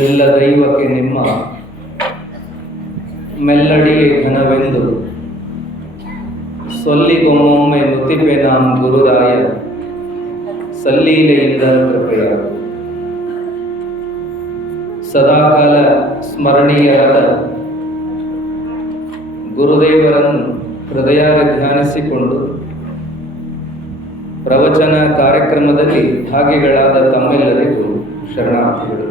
ಎಲ್ಲ ದೈವಕ್ಕೆ ನಿಮ್ಮ ಮೆಲ್ಲಡಿಗೆ ಘನವೆಂದು ಸೊಲ್ಲಿಗೊಮ್ಮೊಮ್ಮೆ ನುತಿಪೆ ನಾಂ ಗುರುರಾಯ ಸಲ್ಲೀಲೆಯಿಂದ ಕೃಪೆಯ. ಸದಾಕಾಲ ಸ್ಮರಣೀಯರಾದ ಗುರುದೇವರನ್ನು ಹೃದಯಾಗ ಧ್ಯಾನಿಸಿಕೊಂಡು ಪ್ರವಚನ ಕಾರ್ಯಕ್ರಮದಲ್ಲಿ ಭಾಗಿಗಳಾದ ತಮ್ಮೆಲ್ಲರಿಗೂ ಶರಣಾರ್ಥಿಗಳು.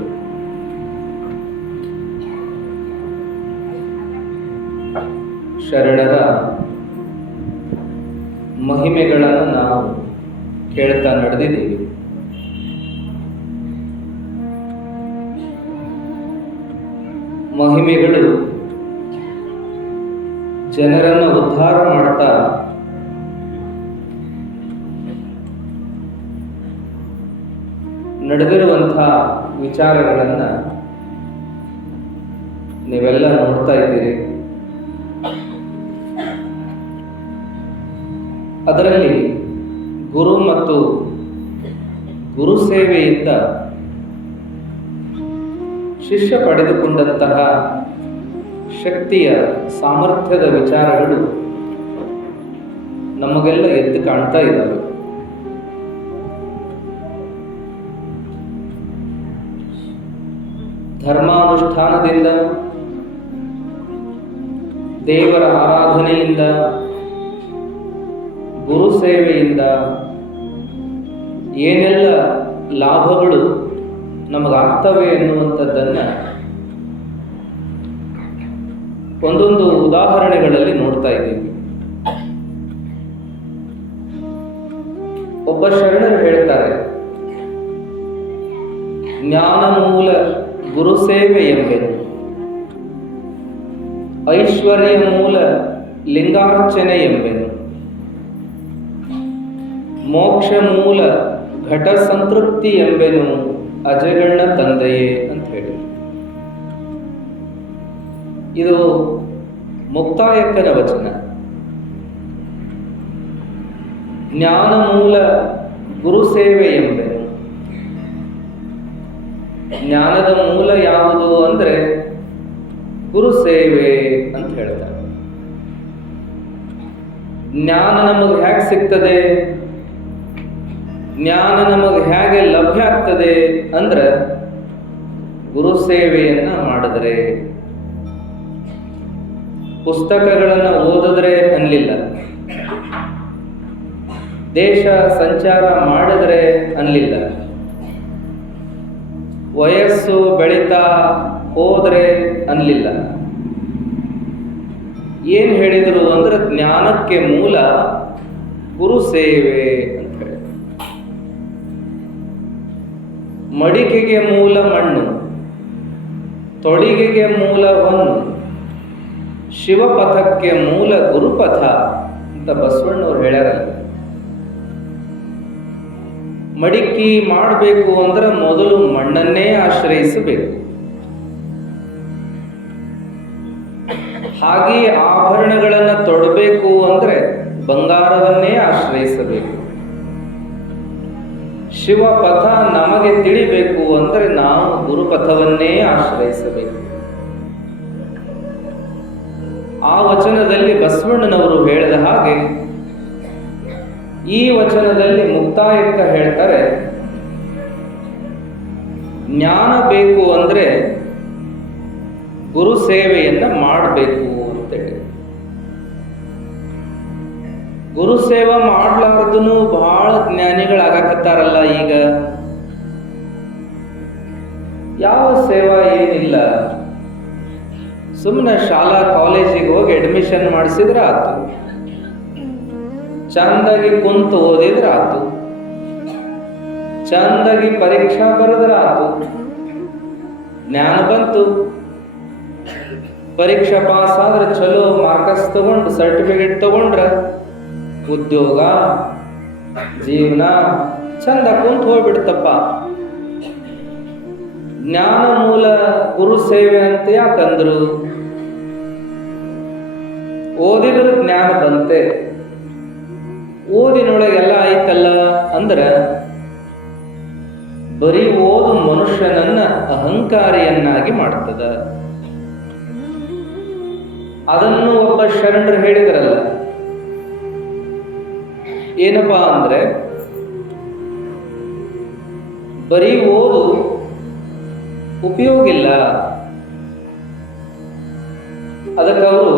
ಶರಣರ ಮಹಿಮೆಗಳನ್ನು ನಾವು ಕೇಳ್ತಾ ನಡೆದಿದ್ದೀವಿ. ಮಹಿಮೆಗಳು ಜನರನ್ನು ಉದ್ಧಾರ ಮಾಡ್ತಾ ನಡೆದಿರುವಂಥ ವಿಚಾರಗಳನ್ನು ನೀವೆಲ್ಲ ನೋಡ್ತಾ ಇದ್ದೀರಿ. ಅದರಲ್ಲಿ ಗುರು ಮತ್ತು ಗುರು ಸೇವೆಯಿಂದ ಶಿಷ್ಯ ಪಡೆದುಕೊಂಡಂತಹ ಶಕ್ತಿಯ ಸಾಮರ್ಥ್ಯದ ವಿಚಾರಗಳು ನಮಗೆಲ್ಲ ಎದ್ದು ಕಾಣ್ತಾ ಇದ್ದಾವೆ. ಧರ್ಮಾನುಷ್ಠಾನದಿಂದ, ದೇವರ ಆರಾಧನೆಯಿಂದ, ಗುರು ಸೇವೆಯಿಂದ ಏನೆಲ್ಲ ಲಾಭಗಳು ನಮಗಾಗ್ತವೆ ಎನ್ನುವಂಥದ್ದನ್ನು ಒಂದೊಂದು ಉದಾಹರಣೆಗಳಲ್ಲಿ ನೋಡ್ತಾ ಇದ್ದೀವಿ. ಒಬ್ಬ ಶರಣರು ಹೇಳ್ತಾರೆ, ಜ್ಞಾನ ಮೂಲ ಗುರು ಸೇವೆ ಎಂಬೆನು, ಐಶ್ವರ್ಯ ಮೂಲ ಲಿಂಗಾರ್ಚನೆ ಎಂಬೆನು, ಮೋಕ್ಷ ಮೂಲ ಘಟ ಸಂತೃಪ್ತಿ ಎಂಬೆನು ಅಜಗಣ್ಣ ತಂದೆಯೇ ಅಂತ ಹೇಳಿ. ಇದು ಮುಕ್ತಾಯಕ್ಕನ ವಚನ. ಜ್ಞಾನ ಮೂಲ ಗುರು ಸೇವೆ ಎಂಬೆನು. ಜ್ಞಾನದ ಮೂಲ ಯಾವುದು ಅಂದ್ರೆ ಗುರು ಸೇವೆ ಅಂತ ಹೇಳ್ತಾರೆ. ಜ್ಞಾನ ನಮಗೆ ಹೇಗೆ ಸಿಗ್ತದೆ, ಜ್ಞಾನ ನಮಗೆ ಹೇಗೆ ಲಭ್ಯ ಆಗ್ತದೆ ಅಂದ್ರೆ ಗುರು ಸೇವೆಯನ್ನ ಮಾಡಿದ್ರೆ. ಪುಸ್ತಕಗಳನ್ನು ಓದಿದ್ರೆ ಅನ್ಲಿಲ್ಲ, ದೇಶ ಸಂಚಾರ ಮಾಡಿದ್ರೆ ಅನ್ಲಿಲ್ಲ, ವಯಸ್ಸು ಬೆಳೀತಾ ಹೋದ್ರೆ ಅನ್ಲಿಲ್ಲ. ಏನ್ ಹೇಳಿದ್ರು ಅಂದ್ರೆ ಜ್ಞಾನಕ್ಕೆ ಮೂಲ ಗುರು ಸೇವೆ ಅಂತ ಹೇಳಿ. ಮಡಿಕೆಗೆ ಮೂಲ ಮಣ್ಣು, ತೊಡಿಗೆಗೆ ಮೂಲ ಹೊನ್ನು, ಶಿವಪಥಕ್ಕೆ ಮೂಲ ಗುರುಪಥ ಅಂತ ಬಸವಣ್ಣವ್ರು ಹೇಳ್ಯಾರಲ್ಲ. ಮಡಿಕೆ ಮಾಡಬೇಕು ಅಂದ್ರೆ ಮೊದಲು ಮಣ್ಣನ್ನೇ ಆಶ್ರಯಿಸಬೇಕು. ಹಾಗೆ ಆಭರಣಗಳನ್ನು ತೊಡಬೇಕು ಅಂದ್ರೆ ಬಂಗಾರವನ್ನೇ ಆಶ್ರಯಿಸಬೇಕು. ಶಿವಪಥ ನಮಗೆ ತಿಳಿಬೇಕು ಅಂದ್ರೆ ನಾವು ಗುರುಪಥವನ್ನೇ ಆಶ್ರಯಿಸಬೇಕು. ಆ ವಚನದಲ್ಲಿ ಬಸವಣ್ಣನವರು ಹೇಳಿದ ಹಾಗೆ ಈ ವಚನದಲ್ಲಿ ಮುಕ್ತಾಯಕ್ಕ ಹೇಳ್ತಾರೆ, ಜ್ಞಾನ ಬೇಕು ಅಂದ್ರೆ ಗುರು ಸೇವೆಯನ್ನ ಮಾಡಬೇಕು ಅಂತೇಳಿ. ಗುರು ಸೇವೆ ಮಾಡ್ಲಾರ್ದನು ಬಹಳ ಜ್ಞಾನಿಗಳಾಗಕತ್ತಾರಲ್ಲ ಈಗ. ಯಾವ ಸೇವಾ ಏನಿಲ್ಲ, ಸುಮ್ಮನೆ ಶಾಲಾ ಕಾಲೇಜಿಗೆ ಹೋಗಿ ಅಡ್ಮಿಷನ್ ಮಾಡಿಸಿದ್ರೆ ಆತು, ಚಂದಾಗಿ ಕುಂತು ಓದಿದ್ರೆ ಆತು, ಚಂದಾಗಿ ಪರೀಕ್ಷಾ ಬರೆದ್ರೆ ಆತು, ಜ್ಞಾನ ಬಂತು, ಪರೀಕ್ಷಾ ಪಾಸ್ ಆದ್ರೆ ಚಲೋ ಮಾರ್ಕಸ್ ತಗೊಂಡು ಸರ್ಟಿಫಿಕೇಟ್ ತಗೊಂಡ್ರ ಉದ್ಯೋಗ ಜೀವನ ಚಂದ ಕುಂತು ಹೋಗ್ಬಿಡ್ತಪ್ಪ. ಜ್ಞಾನ ಮೂಲ ಗುರು ಸೇವೆ ಅಂತ ಯಾಕಂದ್ರು? ಓದಿದ್ರೆ ಜ್ಞಾನ ಬಂತೆ, ಓದಿನೊಳಗೆಲ್ಲ ಆಯ್ತಲ್ಲ ಅಂದ್ರೆ ಬರೀ ಓದು ಮನುಷ್ಯನನ್ನ ಅಹಂಕಾರ ಅದನ್ನು ಒಬ್ಬ ಶರಣರು ಹೇಳಿದ್ರಲ್ಲ, ಏನಪ್ಪಾ ಅಂದ್ರೆ ಬರೀ ಓದು ಉಪಯೋಗ ಇಲ್ಲ. ಅದಕ್ಕೆ ಅವರು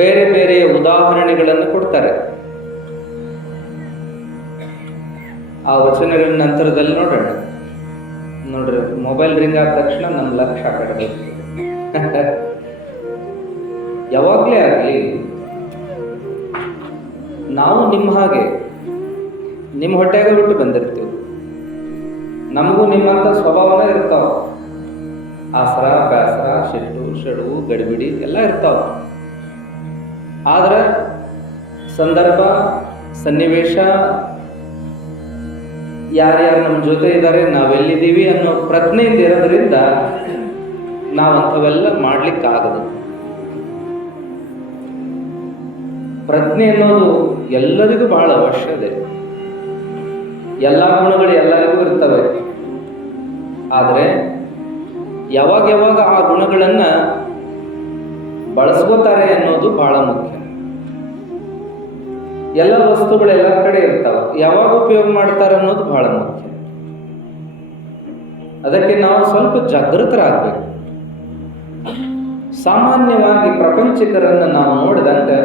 ಬೇರೆ ಬೇರೆ ಉದಾಹರಣೆಗಳನ್ನು ಕೊಡ್ತಾರೆ. ಆ ವಚನಗಳ ನಂತರದಲ್ಲಿ ನೋಡ್ರಿ ಮೊಬೈಲ್ ರಿಂಗ್ ಆದ ತಕ್ಷಣ ನಮ್ಮ ಲಕ್ಷ್ಯ ಆ ಕಡೆ ಯಾವಾಗಲೇ ಆಗಲಿ ನಾವು ನಿಮ್ಮ ಹಾಗೆ ನಿಮ್ಮ ಹೊಟ್ಟೆಗೆ ಬಿಟ್ಟು ಬಂದಿರ್ತೀವಿ. ನಮಗೂ ನಿಮ್ಮಂಥ ಸ್ವಭಾವನ ಇರ್ತಾವ. ಆಸರ, ಬೇಸರ, ಸಿಟ್ಟು, ಸೆಡುವು, ಗಡಿಬಿಡಿ ಎಲ್ಲ ಇರ್ತಾವ. ಆದ್ರೆ ಸಂದರ್ಭ, ಸನ್ನಿವೇಶ, ಯಾರ್ಯಾರು ನಮ್ಮ ಜೊತೆ ಇದ್ದಾರೆ, ನಾವೆಲ್ಲಿದ್ದೀವಿ ಅನ್ನೋ ಪ್ರಜ್ಞೆಯಿಂದ ಇರೋದ್ರಿಂದ ನಾವಂಥವೆಲ್ಲ ಮಾಡ್ಲಿಕ್ಕಾಗದು. ಪ್ರಜ್ಞೆ ಅನ್ನೋದು ಎಲ್ಲರಿಗೂ ಬಹಳ ಅವಶ್ಯ ಇದೆ. ಎಲ್ಲ ಗುಣಗಳು ಎಲ್ಲರಿಗೂ ಇರ್ತವೆ. ಆದರೆ ಯಾವಾಗ ಯಾವಾಗ ಆ ಗುಣಗಳನ್ನು ಬಳಸ್ಕೋತಾರೆ ಅನ್ನೋದು ಬಹಳ ಮುಖ್ಯ. ಎಲ್ಲ ವಸ್ತುಗಳು ಎಲ್ಲ ಕಡೆ ಇರ್ತಾವೆ, ಯಾವಾಗ ಉಪಯೋಗ ಮಾಡ್ತಾರೆ ಅನ್ನೋದು ಬಹಳ ಮುಖ್ಯ. ಅದಕ್ಕೆ ನಾವು ಸ್ವಲ್ಪ ಜಾಗೃತರಾಗಬೇಕು. ಸಾಮಾನ್ಯವಾಗಿ ಪ್ರಪಂಚಿಕರನ್ನು ನಾವು ನೋಡಿದಂಗೆ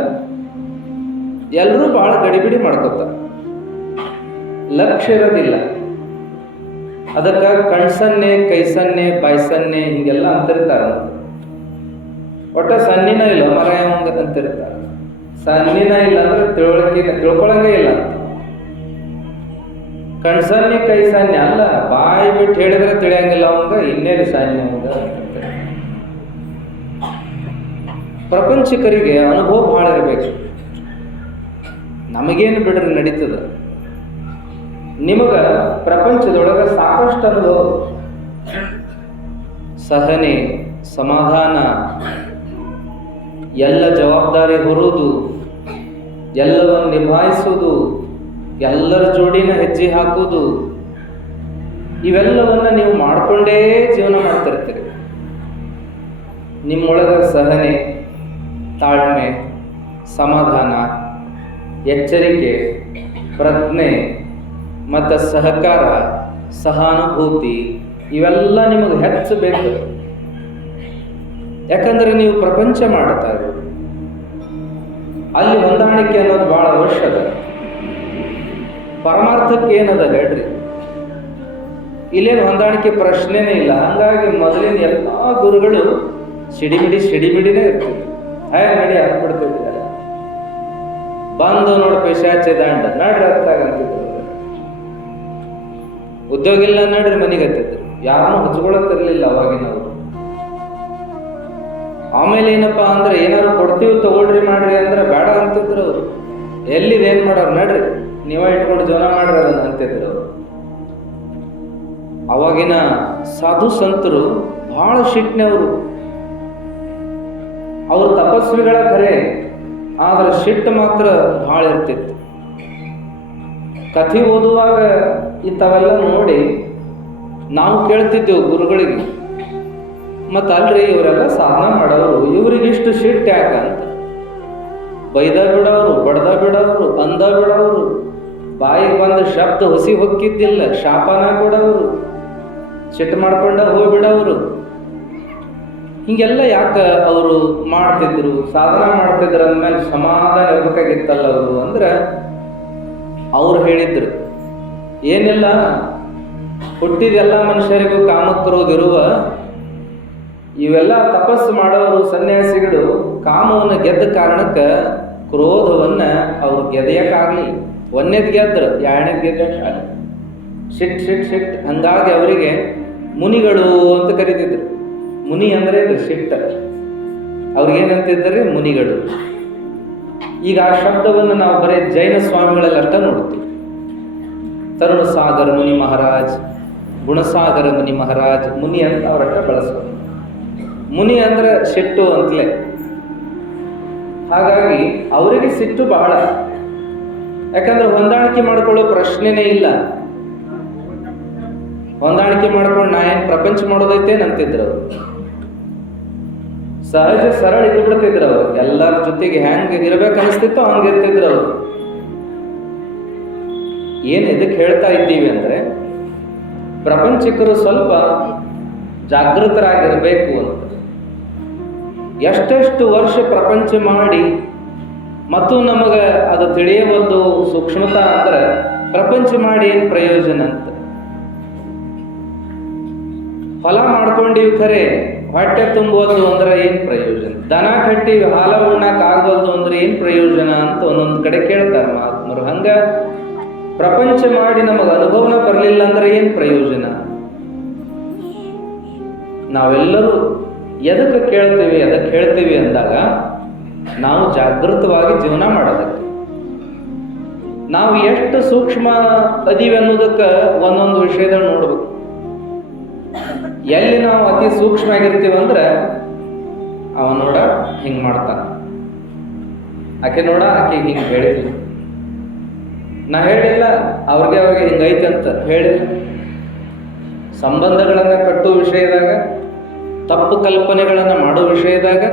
ಎಲ್ಲರೂ ಬಹಳ ಗಡಿಬಿಡಿ ಮಾಡ್ಕೋತಾರೆ, ಲಕ್ಷ್ಯ ಇರೋದಿಲ್ಲ. ಅದಕ್ಕೆ ಕಣ್ಸನ್ನೆ, ಕೈಸನ್ನೆ, ಬಾಯ್ಸನ್ನೆ ಹೀಗೆಲ್ಲ ಅಂತಿರ್ತಾರೆ. ಒಟ್ಟ ಸನ್ನಿನ ಇಲ್ಲ ಮರ ಅಂತಿರ್ತಾರೆ. ಸನ್ನಿನ ಇಲ್ಲ ಅಂದ್ರೆ ತಿಳ್ಕೊಳಂಗೇ ಇಲ್ಲ ಅಂತ. ಕಣ್ಸನ್ನೆ ಕೈಸನ್ನೆ ಅಲ್ಲ, ಬಾಯಿ ಬಿಟ್ಟು ಹೇಳಿದ್ರೆ ತಿಳಿಯಂಗಿಲ್ಲ ಅವಂಗ, ಇನ್ನೇನು ಸನ್ನೆ ಅವಂಗ. ಪ್ರಪಂಚಿಕರಿಗೆ ಅನುಭವ ಬಹಳ ಇರಬೇಕು. ನಮಗೇನು ಬಿಡ್ರಿ ನಡೀತದ, ನಿಮಗ ಪ್ರಪಂಚದೊಳಗೆ ಸಾಕಷ್ಟು ಅನುಭವ. ಸಹನೆ, ಸಮಾಧಾನ, ಎಲ್ಲ ಜವಾಬ್ದಾರಿ ಹೊರುವುದು, ಎಲ್ಲವನ್ನು ನಿಭಾಯಿಸುವುದು, ಎಲ್ಲರ ಜೋಡಿನ ಹೆಜ್ಜೆ ಹಾಕುವುದು, ಇವೆಲ್ಲವನ್ನ ನೀವು ಮಾಡಿಕೊಂಡೇ ಜೀವನ ಮಾಡ್ತಿರ್ತೀರಿ. ನಿಮ್ಮೊಳಗ ಸಹನೆ, ತಾಳ್ಮೆ, ಸಮಾಧಾನ, ಎಚ್ಚರಿಕೆ, ಪ್ರಜ್ಞೆ ಮತ್ತು ಸಹಕಾರ, ಸಹಾನುಭೂತಿ ಇವೆಲ್ಲ ನಿಮಗೆ ಹೆಚ್ಚಬೇಕು. ಯಾಕಂದ್ರೆ ನೀವು ಪ್ರಪಂಚ ಮಾಡ್ತಾ ಇರೋದು, ಅಲ್ಲಿ ಹೊಂದಾಣಿಕೆ ಅನ್ನೋದು ಬಹಳ ಅವಶ್ಯಕ. ಪರಮಾರ್ಥಕ್ಕೆ ಏನದ ಹೇಳ್ರಿ, ಇಲ್ಲೇನು ಹೊಂದಾಣಿಕೆ ಪ್ರಶ್ನೆನೇ ಇಲ್ಲ. ಹಂಗಾಗಿ ಮೊದಲಿನ ಎಲ್ಲ ಗುರುಗಳು ಸಿಡಿಮಿಡಿನೇ ಇರ್ತಿದ್ರು. ನಡಿ ಆಗ್ಬಿಡ್ತಿದ್ದಾರೆ. ಬಂದು ನೋಡಿ ಪಿಶಾಚಿ ದಾಂಡ ನಡ್ರಿ ಅತ್ತಾಗಂತಿದ್ರು. ಉದ್ಯೋಗ ಇಲ್ಲ ನಡ್ರಿ ಮನೆಗೆ ಹತ್ತಿದ್ರು. ಯಾರನ್ನೂ ಹಚ್ಕೊಳತ್ತಿರ್ಲಿಲ್ಲ ಅವಾಗಿನವರು. ಆಮೇಲೆ ಏನಪ್ಪಾ ಅಂದ್ರೆ ಏನಾದ್ರು ಕೊಡ್ತೀವಿ ತಗೊಳ್ರಿ ಮಾಡ್ರಿ ಅಂದ್ರೆ ಬೇಡ ಅಂತಿದ್ರು ಅವರು. ಎಲ್ಲಿದೇನ್ ಮಾಡೋರು, ನಡ್ರಿ ನೀವ ಇಟ್ಕೊಂಡು ಜೀವನ ಮಾಡ್ರಿ ಅದನ್ನ ಅಂತಿದ್ರು ಅವರು. ಅವಾಗಿನ ಸಾಧು ಸಂತರು ಬಹಳ ಶಿಟ್ನೆಯವರು. ಅವರು ತಪಸ್ವಿಗಳ ಕರೆ, ಆದ್ರೆ ಶಿಟ್ಟು ಮಾತ್ರ ಬಹಳ ಇರ್ತಿತ್ತು. ಕಥೆ ಓದುವಾಗ ಇಂಥವೆಲ್ಲ ನೋಡಿ ನಾವು ಕೇಳ್ತಿದ್ದೆವು ಗುರುಗಳಿಗೆ, ಮತ್ತು ಅಲ್ರಿ ಇವರೆಲ್ಲ ಸಾಧನ ಮಾಡೋರು, ಇವ್ರಿಗಿಷ್ಟು ಶಿಟ್ಟು ಯಾಕಂತ. ಬೈದ ಬಿಡೋರು, ಬಡ್ದ ಬಿಡೋರು, ಅಂದ ಬಿಡೋರು, ಬಾಯಿಗೆ ಬಂದ ಶಬ್ದ ಹೊಸಿ ಹೊಕ್ಕಿದ್ದಿಲ್ಲ, ಶಾಪನ ಬಿಡೋರು, ಸಿಟ್ಟು ಮಾಡ್ಕೊಂಡ ಹೋಗ್ಬಿಡೋರು. ಹಿಂಗೆಲ್ಲ ಯಾಕೆ ಅವರು ಮಾಡ್ತಿದ್ರು, ಸಾಧನ ಮಾಡ್ತಿದ್ರು ಅಂದಮೇಲೆ ಸಮಾಧಾನ ಇರ್ಬೇಕಾಗಿತ್ತಲ್ಲ ಅವರು ಅಂದ್ರೆ ಅವ್ರು ಹೇಳಿದ್ರು, ಏನಿಲ್ಲ ಹುಟ್ಟಿದೆಲ್ಲ ಮನುಷ್ಯರಿಗೂ ಕಾಮಕ್ರೋಧಿರುವ ಇವೆಲ್ಲ ತಪಸ್ಸು ಮಾಡೋರು ಸನ್ಯಾಸಿಗಳು ಕಾಮವನ್ನು ಗೆದ್ದ ಕಾರಣಕ್ಕೆ ಕ್ರೋಧವನ್ನ ಅವ್ರು ಗೆದೆಯಕ್ಕಾಗಲಿಲ್ಲ. ಒಂದೇದ್ ಗೆದ್ರು, ಎರಡನೇದ್ ಗೆದ್ದಕ್ಕಾಗಲಿ. ಸಿಟ್ ಹಂಗಾಗಿ ಅವರಿಗೆ ಮುನಿಗಳು ಅಂತ ಕರೀತಿದ್ರು. ಮುನಿ ಅಂದ್ರೆ ಸಿಟ್ಟ, ಅವ್ರಿಗೇನಂತಿದ್ದಾರೆ ಮುನಿಗಳು. ಈಗ ಆ ಶಬ್ದವನ್ನು ನಾವು ಬರೀ ಜೈನ ಸ್ವಾಮಿಗಳಲ್ಲಷ್ಟ ನೋಡ್ತೀವಿ. ತರುಣ ಸಾಗರ ಮುನಿ ಮಹಾರಾಜ್, ಗುಣಸಾಗರ ಮುನಿ ಮಹಾರಾಜ್, ಮುನಿ ಅಂತ ಅವರಟ್ಟ ಬಳಸೋದು. ಮುನಿ ಅಂದ್ರೆ ಸಿಟ್ಟು ಅಂತಲೇ. ಹಾಗಾಗಿ ಅವರಿಗೆ ಸಿಟ್ಟು ಬಹಳ. ಯಾಕಂದ್ರೆ ಹೊಂದಾಣಿಕೆ ಮಾಡ್ಕೊಳ್ಳೋ ಪ್ರಶ್ನೆನೇ ಇಲ್ಲ. ಹೊಂದಾಣಿಕೆ ಮಾಡ್ಕೊಂಡು ನಾ ಏನು ಪ್ರಪಂಚ ಮಾಡೋದೈತೆ ಅಂತಿದ್ರು ಅವರು. ಸಹಜ ಸರಳ ಇದ್ದು ಬಿಡ್ತಿದ್ರು ಅವರು. ಎಲ್ಲರ ಜೊತೆಗೆ ಹೆಂಗೆ ಇರ್ಬೇಕು ಅನಿಸ್ತಿತ್ತೋ ಹಂಗಿರ್ತಿದ್ರು ಅವರು. ಏನು ಇದಕ್ಕೆ ಹೇಳ್ತಾ ಇದ್ದೀವಿ ಅಂದರೆ, ಪ್ರಪಂಚಿಕರು ಸ್ವಲ್ಪ ಜಾಗೃತರಾಗಿರಬೇಕು ಅಂತ. ಎಷ್ಟೆಷ್ಟು ವರ್ಷ ಪ್ರಪಂಚ ಮಾಡಿ ಮತ್ತು ನಮಗೆ ಅದು ತಿಳಿಯಬಲ್ದು ಸೂಕ್ಷ್ಮತಾ ಅಂದ್ರೆ ಪ್ರಪಂಚ ಮಾಡಿ ಏನು ಪ್ರಯೋಜನ ಅಂತ. ಹೊಲ ಮಾಡ್ಕೊಂಡಿವಿ ಖರೆ ಹೊಟ್ಟೆ ತುಂಬೋದು ಅಂದ್ರೆ ಏನು ಪ್ರಯೋಜನ, ದನ ಕಟ್ಟಿ ಹಾಲ ಉಣ್ಣಾಕ ಆಗೋದು ಅಂದ್ರೆ ಏನು ಪ್ರಯೋಜನ ಅಂತ ಒಂದೊಂದು ಕಡೆ ಕೇಳ್ತಾರೆ ಮಹಾತ್ಮರು. ಹಂಗ ಪ್ರಪಂಚ ಮಾಡಿ ನಮಗೆ ಅನುಭವನ ಬರಲಿಲ್ಲ ಅಂದ್ರೆ ಏನು ಪ್ರಯೋಜನ. ನಾವೆಲ್ಲರೂ ಎದಕ್ಕೆ ಕೇಳ್ತೀವಿ ಅದಕ್ಕೆ ಹೇಳ್ತೀವಿ ಅಂದಾಗ ನಾವು ಜಾಗೃತವಾಗಿ ಜೀವನ ಮಾಡೋದಕ್ಕೆ. ನಾವು ಎಷ್ಟು ಸೂಕ್ಷ್ಮ ಅದೀವಿ ಅನ್ನೋದಕ್ಕೆ ಒಂದೊಂದು ವಿಷಯದಲ್ಲಿ ನೋಡ್ಬೇಕು. ಎಲ್ಲಿ ನಾವು ಅತಿ ಸೂಕ್ಷ್ಮ ಆಗಿರ್ತೀವಿ ಅಂದ್ರೆ ಅವ ನೋಡ ಹಿಂಗೆ ಮಾಡ್ತಾನ, ಆಕೆ ನೋಡ ಆಕೆ ಹಿಂಗೆ ಹೇಳಿದ್ಲು, ನಾ ಹೇಳಿಲ್ಲ ಅವ್ರಿಗೆ ಹಿಂಗೈತೆ ಅಂತ ಹೇಳಿಲ್ಲ. ಸಂಬಂಧಗಳನ್ನು ಕಟ್ಟುವ ವಿಷಯದಾಗ, ತಪ್ಪು ಕಲ್ಪನೆಗಳನ್ನು ಮಾಡೋ ವಿಷಯದಾಗ,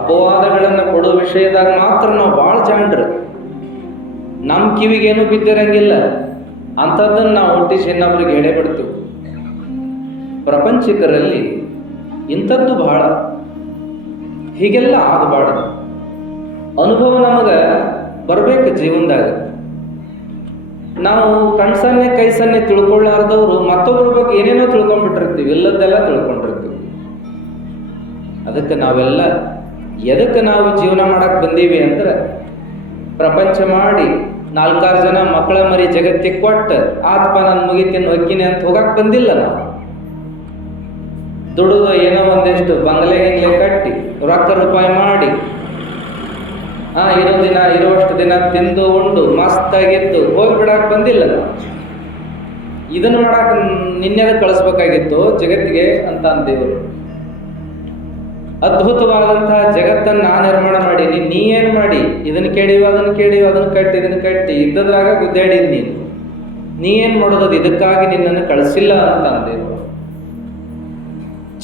ಅಪವಾದಗಳನ್ನು ಕೊಡೋ ವಿಷಯದಾಗ ಮಾತ್ರ ನಾವು ಭಾಳ ಜಾಣ್ರು. ನಮ್ಮ ಕಿವಿಗೇನು ಬಿದ್ದಿರಂಗಿಲ್ಲ, ಅಂಥದ್ದನ್ನು ನಾವು ಹುಟ್ಟಿಸಿ ಇನ್ನೊಬ್ರಿಗೆ ಹೇಳೇ ಬಿಡ್ತೀವಿ. ಪ್ರಪಂಚಿಕರಲ್ಲಿ ಇಂಥದ್ದು ಬಹಳ. ಹೀಗೆಲ್ಲ ಆಗಬಾರ್ದು. ಅನುಭವ ನಮಗೆ ಬರಬೇಕು ಜೀವನದಾಗ. ನಾವು ಕಣ್ಸನ್ನೆ ಕೈಸನ್ನೆ ತಿಳ್ಕೊಳ್ಳಾರ್ದವ್ರು ಮತ್ತೊಬ್ಬರ ಬಗ್ಗೆ ಏನೇನೋ ತಿಳ್ಕೊಂಡ್ಬಿಟ್ಟಿರ್ತೀವಿ, ಇಲ್ಲದ್ದೆಲ್ಲ ತಿಳ್ಕೊಂಡಿರ್ತೀವಿ. ಅದಕ್ಕೆ ನಾವೆಲ್ಲ ಎದಕ್ಕೆ ನಾವು ಜೀವನ ಮಾಡಕ್ಕೆ ಬಂದೀವಿ ಅಂದ್ರೆ, ಪ್ರಪಂಚ ಮಾಡಿ 4-6 ಜನ ಮಕ್ಕಳ ಮರಿ ಜಗತ್ತಿಗೆ ಕೊಟ್ಟು ಆತ್ಮ ನಾನು ಮುಗಿತೀನಿ ಹೊಕ್ಕಿನಿ ಅಂತ ಹೋಗಕ್ಕೆ ಬಂದಿಲ್ಲ. ನಾವು ದುಡಿದು ಏನೋ ಒಂದಿಷ್ಟು ಬಂಗ್ಲೆ ಗಿಂಗ್ಲೆ ಕಟ್ಟಿ ರೊಕ್ಕ ರೂಪಾಯಿ ಮಾಡಿ ಇರುವಷ್ಟು ದಿನ ತಿಂದು ಉಂಡು ಮಸ್ತಾಗಿದ್ದು ಹೋಗ್ಬಿಡಕ್ಕೆ ಬಂದಿಲ್ಲ. ನಾವು ಇದನ್ನು ಮಾಡಕ್ಕೆ ನಿನ್ನೆದ ಕಳಿಸ್ಬೇಕಾಗಿತ್ತು ಜಗತ್ತಿಗೆ ಅಂತ ದೇವರು. ಅದ್ಭುತವಾದಂತಹ ಜಗತ್ತನ್ನು ನಾ ನಿರ್ಮಾಣ ಮಾಡೀನಿ, ನೀ ಏನು ಮಾಡಿ ಇದನ್ನು ಕೇಳಿವ ಅದನ್ನು ಕೇಳಿವ ಅದನ್ನು ಕಟ್ಟಿ ಇದನ್ನು ಕಟ್ಟಿ ಇದ್ದದ್ರಾಗ ಗುದ್ದಾಡಿದ್ ನೀ ಏನು ಮಾಡೋದು, ಇದಕ್ಕಾಗಿ ನಿನ್ನನ್ನು ಕಳಿಸಿಲ್ಲ ಅಂತ ದೇವರು.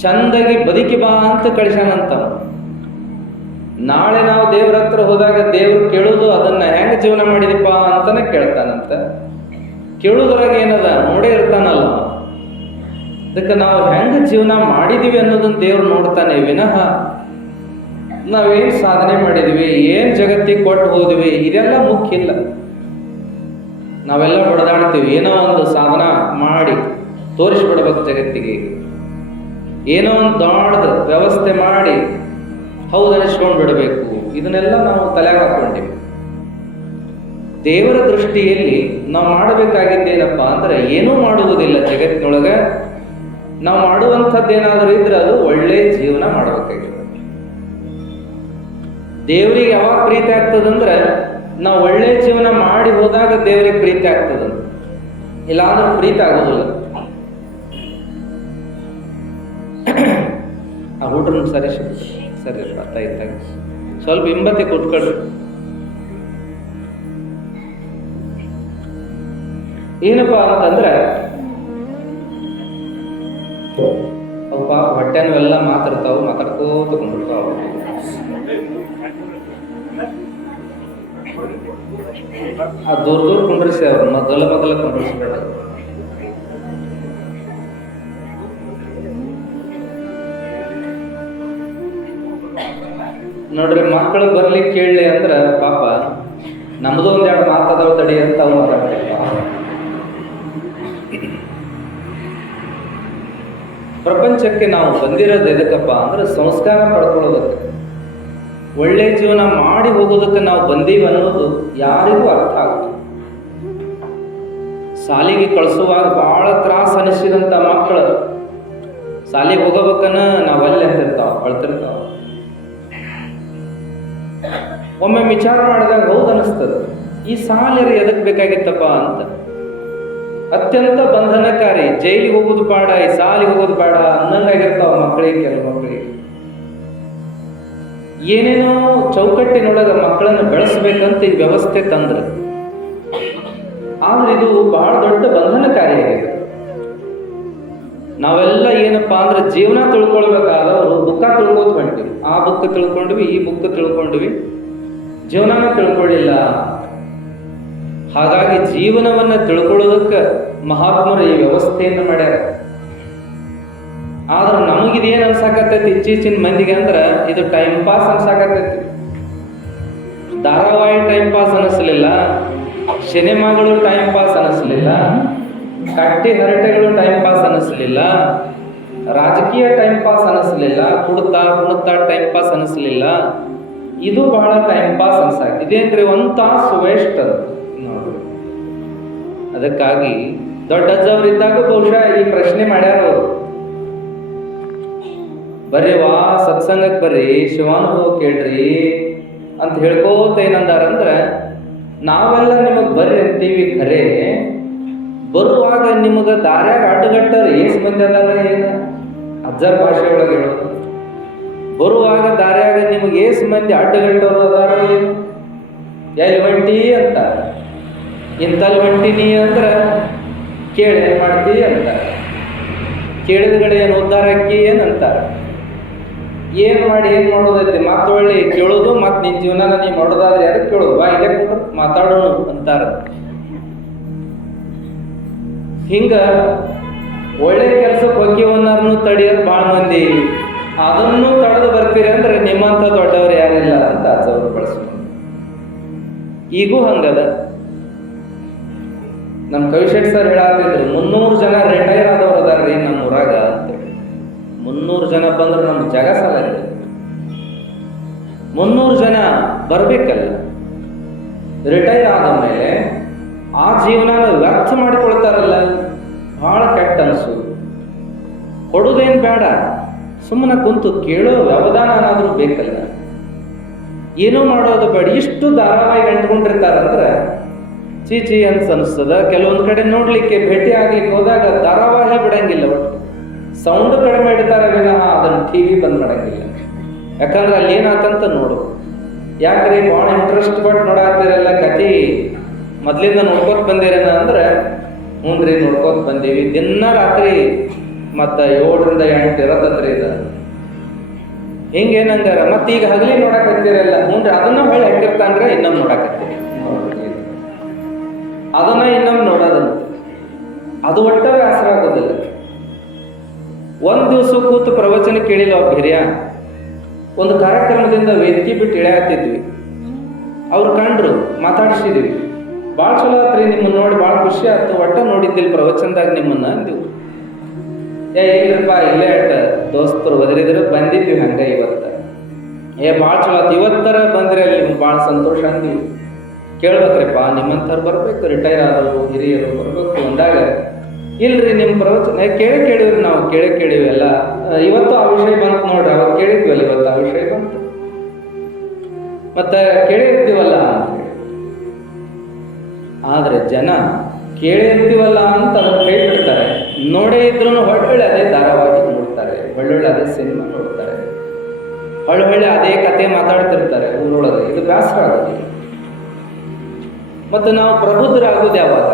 ಚಂದಾಗಿ ಬದುಕಿ ಬಾ ಅಂತ ಕಳಿಸ್ಯಾನಂತ. ನಾಳೆ ನಾವು ದೇವ್ರ ಹತ್ರ ಹೋದಾಗ ದೇವ್ರು ಕೇಳೋದು ಅದನ್ನ ಹೆಂಗೆ ಜೀವನ ಮಾಡಿದಪ್ಪ ಅಂತಾನೆ ಕೇಳ್ತಾನಂತ. ಕೇಳೋದ್ರಾಗ ಏನದ ನೋಡೇ ಇರ್ತಾನಲ್ಲ. ಅದಕ್ಕೆ ನಾವು ಹೆಂಗೆ ಜೀವನ ಮಾಡಿದೀವಿ ಅನ್ನೋದನ್ನ ದೇವ್ರು ನೋಡ್ತಾನೆ ವಿನಃ ನಾವೇನು ಸಾಧನೆ ಮಾಡಿದ್ವಿ, ಏನು ಜಗತ್ತಿಗೆ ಕೊಟ್ಟು ಹೋದ್ವಿ ಇದೆಲ್ಲ ಮುಖ್ಯ ಇಲ್ಲ. ನಾವೆಲ್ಲ ಹೊಡೆದಾಡ್ತೀವಿ, ಏನೋ ಒಂದು ಸಾಧನ ಮಾಡಿ ತೋರಿಸ್ಬಿಡ್ಬೇಕು ಜಗತ್ತಿಗೆ, ಏನೋ ಒಂದು ದೊಡ್ಡ ವ್ಯವಸ್ಥೆ ಮಾಡಿ ಹೌದು ಅನಿಸ್ಕೊಂಡು ಬಿಡಬೇಕು. ಇದನ್ನೆಲ್ಲ ನಾವು ತಲೆಗೆ ಹಾಕೊಂಡಿವಿ. ದೇವರ ದೃಷ್ಟಿಯಲ್ಲಿ ನಾವು ಮಾಡಬೇಕಾಗಿದ್ದೇನಪ್ಪ ಅಂದ್ರೆ ಏನೂ ಮಾಡುವುದಿಲ್ಲ ಜಗತ್ತಿನೊಳಗೆ. ನಾವು ಮಾಡುವಂಥದ್ದೇನಾದರೂ ಇದ್ರೆ ಅದು ಒಳ್ಳೆ ಜೀವನ ಮಾಡಬೇಕಾಗಿದೆ. ದೇವರಿಗೆ ಯಾವಾಗ ಪ್ರೀತಿ ಆಗ್ತದಂದ್ರೆ ನಾವು ಒಳ್ಳೆ ಜೀವನ ಮಾಡಿ ಹೋದಾಗ ದೇವರಿಗೆ ಪ್ರೀತಿ ಆಗ್ತದಂತ, ಇಲ್ಲಾಂದ್ರೆ ಪ್ರೀತಿ ಆಗೋದಿಲ್ಲ. ಆ ಊಟನ ಸರಿ ಅರ್ಥ ಇದ್ದಾಗ ಸ್ವಲ್ಪ ಹಿಂಬತ್ತಿ ಕೂತ್ಕೊಳ್ರಿ. ಏನಪ್ಪಾ ಅಂತಂದ್ರೆ ಅವು ಪಾಪ ಹೊಟ್ಟೆನೂ ಎಲ್ಲ ಮಾತಾಡ್ಕೋತ ಕುಂದಿರ್ತಾವ. ಆ ದೂರ ಕುಂಡ್ರಿಸಿ ಅವ್ರು ಮೊದಲ ಕುಂಡ್ರಿಸ್ಬೇಡ. ನೋಡ್ರಿ, ಮಕ್ಕಳು ಬರ್ಲಿಕ್ಕೆ ಕೇಳಲಿ ಅಂದ್ರೆ ಪಾಪ ನಮ್ದು ಒಂದೆರಡು ಮಾತಾದವ್ ತಡಿ ಅಂತ ಅವ್ರು ಮಾತಾಡ್ತಾರೆ. ಪ್ರಪಂಚಕ್ಕೆ ನಾವು ಬಂದಿರೋದು ಎದಕ್ಕಪ್ಪ ಅಂದ್ರೆ ಸಂಸ್ಕಾರ ಪಡ್ಕೊಳ್ಳೋದಕ್ಕೆ, ಒಳ್ಳೆ ಜೀವನ ಮಾಡಿ ಹೋಗೋದಕ್ಕೆ ನಾವು ಬಂದೀವಿ ಅನ್ನೋದು ಯಾರಿಗೂ ಅರ್ಥ ಆಗುತ್ತೆ. ಶಾಲೆಗೆ ಕಳಿಸುವಾಗ ಬಹಳ ತ್ರಾಸ ಅನಿಸಿದಂಥ ಮಕ್ಕಳು ಶಾಲೆಗೆ ಹೋಗಬೇಕನ್ನ ನಾವಲ್ಲಿ ಅಂತಿರ್ತಾವ, ಅಳ್ತಿರ್ತಾವ. ಒಮ್ಮೆ ವಿಚಾರ ಮಾಡಿದಾಗ ಹೌದು ಅನಿಸ್ತದೆ, ಈ ಶಾಲೆಯರು ಎದಕ್ಕೆ ಬೇಕಾಗಿತ್ತಪ್ಪ ಅಂತ. ಅತ್ಯಂತ ಬಂಧನಕಾರಿ, ಜೈಲಿಗೆ ಹೋಗೋದು ಬೇಡ, ಈ ಶಾಲೆಗೆ ಹೋಗೋದು ಬೇಡ ಅನ್ನಂಗಾಗಿರ್ತಾವ ಮಕ್ಕಳಿಗೆ. ಕೆಲವು ಮಕ್ಕಳಿಗೆ ಏನೇನೋ ಚೌಕಟ್ಟಿನೊಳಗೆ ಮಕ್ಕಳನ್ನು ಬೆಳೆಸ್ಬೇಕಂತ ಈ ವ್ಯವಸ್ಥೆ ತಂದ್ರೆ, ಆದ್ರೆ ಇದು ಬಹಳ ದೊಡ್ಡ ಬಂಧನಕಾರಿಯಾಗಿದೆ. ನಾವೆಲ್ಲ ಏನಪ್ಪಾ ಅಂದ್ರೆ ಜೀವನ ತಿಳ್ಕೊಳ್ಬೇಕಾದವರು ದುಃಖ ತಿಳ್ಕೋತ ಹೊಂಟಿವಿ. ಆ ಬುಕ್ ತಿಳ್ಕೊಂಡ್ವಿ, ಈ ಬುಕ್ ತಿಳ್ಕೊಂಡ್ವಿ, ಜೀವನನ ತಿಳ್ಕೊಳ್ಳಿಲ್ಲ. ಹಾಗಾಗಿ ಜೀವನವನ್ನು ತಿಳ್ಕೊಳ್ಳೋದಕ್ಕೆ ಮಹಾತ್ಮರು ಈ ವ್ಯವಸ್ಥೆಯನ್ನು ಮಾಡ್ಯಾರ. ಆದ್ರೆ ನಮಗಿದೇನು ಅನ್ಸಾಕತ್ತೈತಿ ಇತ್ತೀಚಿನ ಮಂದಿಗೆ ಅಂದ್ರೆ ಇದು ಟೈಮ್ ಪಾಸ್ ಅನ್ಸಾಕತ್ತೈತಿ. ಧಾರಾವಾಹಿ ಟೈಮ್ ಪಾಸ್ ಅನಿಸ್ಲಿಲ್ಲ, ಸಿನಿಮಾಗಳು ಟೈಮ್ ಪಾಸ್ ಅನಿಸ್ಲಿಲ್ಲ, ಕಟ್ಟಿ ಹರಟೆಗಳು ಟೈಮ್ ಪಾಸ್ ಅನಿಸ್ಲಿಲ್ಲ, ರಾಜಕೀಯ ಟೈಮ್ ಪಾಸ್ ಅನಿಸ್ಲಿಲ್ಲ, ಕುಡ್ತಾ ಟೈಮ್ ಪಾಸ್ ಅನಿಸ್ಲಿಲ್ಲ. ಇದು ಬಹಳ ಟೈಮ್ ಪಾಸ್ ಅನ್ಸಾಕ. ಇದೇನ್ರಿ 1 ತಾಸು ವೇಸ್ಟ್ ಅಂತ ನೋಡ್ರಿ. ಅದಕ್ಕಾಗಿ ದೊಡ್ಡ ಅಜ್ಜವ್ರಿದ್ದಾಗ ಬಹುಶಃ ಈ ಪ್ರಶ್ನೆ ಮಾಡ್ಯಾರ ಅವರು. ಬರ್ರಿ ವಾ ಸತ್ಸಂಗಕ್ಕೆ ಬರ್ರಿ, ಶಿವಾನುಭವ ಕೇಳ್ರಿ ಅಂತ ಹೇಳ್ಕೋತ ಏನಂದಾರಂದ್ರೆ, ನಾವೆಲ್ಲ ನಿಮಗೆ ಬರ್ರಿ ಅಂತೀವಿ ಖರೆ, ಬರುವಾಗ ನಿಮಗೆ ದಾರ್ಯಾಗ ಅಡ್ಡಗಟ್ಟರು ಏಸ್ ಮಂದಿ ಅದಾರ ಏನು ಅಜ್ಜರ ಭಾಷೆ ಒಳಗೆ ಹೇಳೋದು. ಬರುವಾಗ ದಾರ್ಯಾಗ ನಿಮಗೆ ಏಸ್ ಮಂದಿ ಅಡ್ಡಗಟ್ಟವರು ಅದಾರ ಏನು, ಎಲ್ಲಿ ಹೊಂಟಿ ಅಂತ, ಇಂತಲ್ಲಿ ಹೊಂಟಿನಿ ಅಂದ್ರೆ ಕೇಳಿ ಏನು ಮಾಡ್ತಿ ಅಂತ, ಕೇಳಿದ ಕಡೆ ಏನು ಉದ್ಧಾರ ಅಕ್ಕಿ ಏನಂತಾರೆ. ಏನು ಮಾಡಿ ಏನು ಮಾಡೋದೈತಿ, ಒಳ್ಳೆ ಕೇಳೋದು, ಮತ್ತು ನಿನ್ನ ಜೀವನ ನೀ ಮಾಡೋದಾದ್ರೆ ಯಾರು ಕೇಳೋದು, ಬಾ ಇಲ್ಲೇ ಕೊಡು ಮಾತಾಡೋಣ ಅಂತಾರ. ಹಿಂಗ ಒಳ್ಳೆ ಕೆಲ್ಸಕ್ಕೆ ಹೋಗಿವನ್ನಾರನ್ನು ತಡಿಯೋದು ಭಾಳ ಮಂದಿ, ಅದನ್ನು ತಡೆದು ಬರ್ತೀರಿ ಅಂದ್ರೆ ನಿಮ್ಮಂಥ ದೊಡ್ಡವ್ರು ಯಾರಿಲ್ಲ ಅಂತ ಅಜ್ಜವ್ರು ಬಳಸ್ಕೊಂಡು. ಈಗೂ ಹಂಗದ. ನಮ್ಮ ಕವಿಶೇಟ್ ಸರ್ ಹೇಳತ್ತಿದ್ರು 300 ಜನ ರಿಟೈರ್ ಆದವ್ರು ಅದಾರ್ರಿ ನಮ್ಮ ಊರಾಗ ಅಂತೇಳಿ. 300 ಜನ ಬಂದ್ರೆ ನಮ್ಮ ಜಗ ಸಾಲ ಇದೆ. 300 ಜನ ಬರ್ಬೇಕಲ್ಲ. ರಿಟೈರ್ ಆದ ಮೇಲೆ ಆ ಜೀವನ ವ್ಯರ್ಥ ಮಾಡಿಕೊಳ್ತಾರಲ್ಲ, ಬಹಳ ಕೆಟ್ಟ ಅನಿಸೋದು. ಕೊಡೋದೇನು ಬೇಡ, ಸುಮ್ಮನೆ ಕುಂತು ಕೇಳೋ ವ್ಯವಧಾನ ಏನಾದರೂ ಬೇಕಲ್ಲ, ಏನೋ ಮಾಡೋದು ಬೇಡ. ಇಷ್ಟು ಧಾರಾವಾಹಿ ಅಂಟ್ಕೊಂಡಿರ್ತಾರಂದ್ರೆ ಚೀಚಿ ಅನ್ಸ್ತದ. ಕೆಲವೊಂದು ಕಡೆ ನೋಡ್ಲಿಕ್ಕೆ ಭೇಟಿ ಆಗ್ಲಿಕ್ಕೆ ಹೋದಾಗ ಧಾರಾವಾಹಿ ಬಿಡಂಗಿಲ್ಲ, ಒಟ್ಟು ಸೌಂಡ್ ಕಡಿಮೆ ಇಡ್ತಾರೆ ವಿನಃ ಅದನ್ನು TV ಬಂದ್ ಮಾಡಂಗಿಲ್ಲ. ಯಾಕಂದ್ರೆ ಅಲ್ಲಿ ಏನಾತಂತ ನೋಡು. ಯಾಕ್ರಿ ಭಾಳ ಇಂಟ್ರೆಸ್ಟ್ ಪಟ್ಟು ನೋಡಾಕ್ತಿರಲ್ಲ, ಕತಿ ಮೊದ್ಲಿಂದ ನೋಡ್ಕೋತ ಬಂದಿರೇನ ಅಂದ್ರೆ, ಹ್ಞೂನ್ರಿ ನೋಡ್ಕೋತ ಬಂದೀವಿ, ದಿನ ರಾತ್ರಿ ಮತ್ತು 7 ರಿಂದ 8 ಇರತ್ತತ್ರಿ ಇದು. ಹಿಂಗೇನಂಗಾರ ಮತ್ತೆ ಈಗ ಹಗಲಿ ನೋಡಕತ್ತೀರಲ್ಲ, ಹ್ಞೂನ್ರಿ ಅದನ್ನ ಹೊಳ್ಳಿ ಹಾಕಿರ್ತಾನ್ರೆ ಇನ್ನೊಮ್ಮೆ ನೋಡಕತ್ತೀರಿ, ಅದನ್ನ ಇನ್ನೊಮ್ಮೆ ನೋಡೋದಂತ. ಅದು ಒಟ್ಟ ವ್ಯಾಸರ ಆಗೋದಿಲ್ಲ. ಒಂದು ದಿವಸ ಕೂತು ಪ್ರವಚನ ಕೇಳಿಲ್ಲ ಹಿರಿಯ. ಒಂದು ಕಾರ್ಯಕ್ರಮದಿಂದ ವೇದಿಕೆ ಬಿಟ್ಟು ಇಳಿಯಾತಿದ್ವಿ. ಅವ್ರು ಕಂಡ್ರು, ಮಾತಾಡಿಸಿದ್ವಿ. ಭಾಳ ಚಲೋ ಆತ್ರಿ ನಿಮ್ಮನ್ನು ನೋಡಿ, ಭಾಳ ಖುಷಿ ಆಯ್ತು, ಒಟ್ಟ ನೋಡಿದ್ದಿಲ್ಲ ಪ್ರವಚನದಾಗ ನಿಮ್ಮನ್ನ ಅಂದಿವು. ಇಲ್ಲಪ್ಪ ಇಲ್ಲೇ ಅಟ್ಟ ದೋಸ್ತರು ಒದರಿದ್ರು ಬಂದಿದ್ವಿ ಹಂಗೆ ಇವತ್ತು. ಭಾಳ ಚಲೋ ಆಯ್ತು, ಇವತ್ತರ ಬಂದ್ರೆ ಅಲ್ಲಿ ನಿಮ್ಗೆ ಭಾಳ ಸಂತೋಷ ಅಂದಿವಿ. ಕೇಳ್ಬೇಕ್ರಿಪ್ಪ ನಿಮ್ಮಂಥವ್ರು ಬರ್ಬೇಕು, ರಿಟೈರ್ ಆದವರು ಹಿರಿಯರು ಬರ್ಬೇಕು ಅಂದಾಗ, ಇಲ್ರಿ ನಿಮ್ಮ ಪ್ರವಚನ ಕೇಳಿವ್ರಿ, ನಾವು ಕೇಳಿವಿ ಎಲ್ಲ. ಇವತ್ತು ಆ ವಿಷಯ ಬಂತು ನೋಡ್ರಿ, ಅವಾಗ ಕೇಳಿದ್ವಲ್ಲ, ಇವತ್ತು ಆ ವಿಷಯ ಬಂತು, ಮತ್ತೆ ಕೇಳಿರ್ತೀವಲ್ಲ ಅಂತ ಹೇಳಿ. ಆದರೆ ಜನ ಕೇಳಿರ್ತೀವಲ್ಲ ಅಂತ ಅದನ್ನು ಕೈ ಬಿಡ್ತಾರೆ. ನೋಡೇ ಇದ್ರೂ ಒಳ್ಳೊಳ್ಳೆ ಅದೇ ಧಾರಾವಾಹಿ ನೋಡ್ತಾರೆ, ಒಳ್ಳೊಳ್ಳೆ ಅದೇ ಸಿನಿಮಾ ನೋಡ್ತಾರೆ, ಒಳ್ಳೊಳ್ಳೆ ಅದೇ ಕತೆ ಮಾತಾಡ್ತಿರ್ತಾರೆ ಊರೊಳಗೆ. ಇದು ಬೇಸರ ಆಗೋದಿಲ್ಲ. ಮತ್ತು ನಾವು ಪ್ರಬುದ್ಧರಾಗೋದು ಯಾವಾಗ?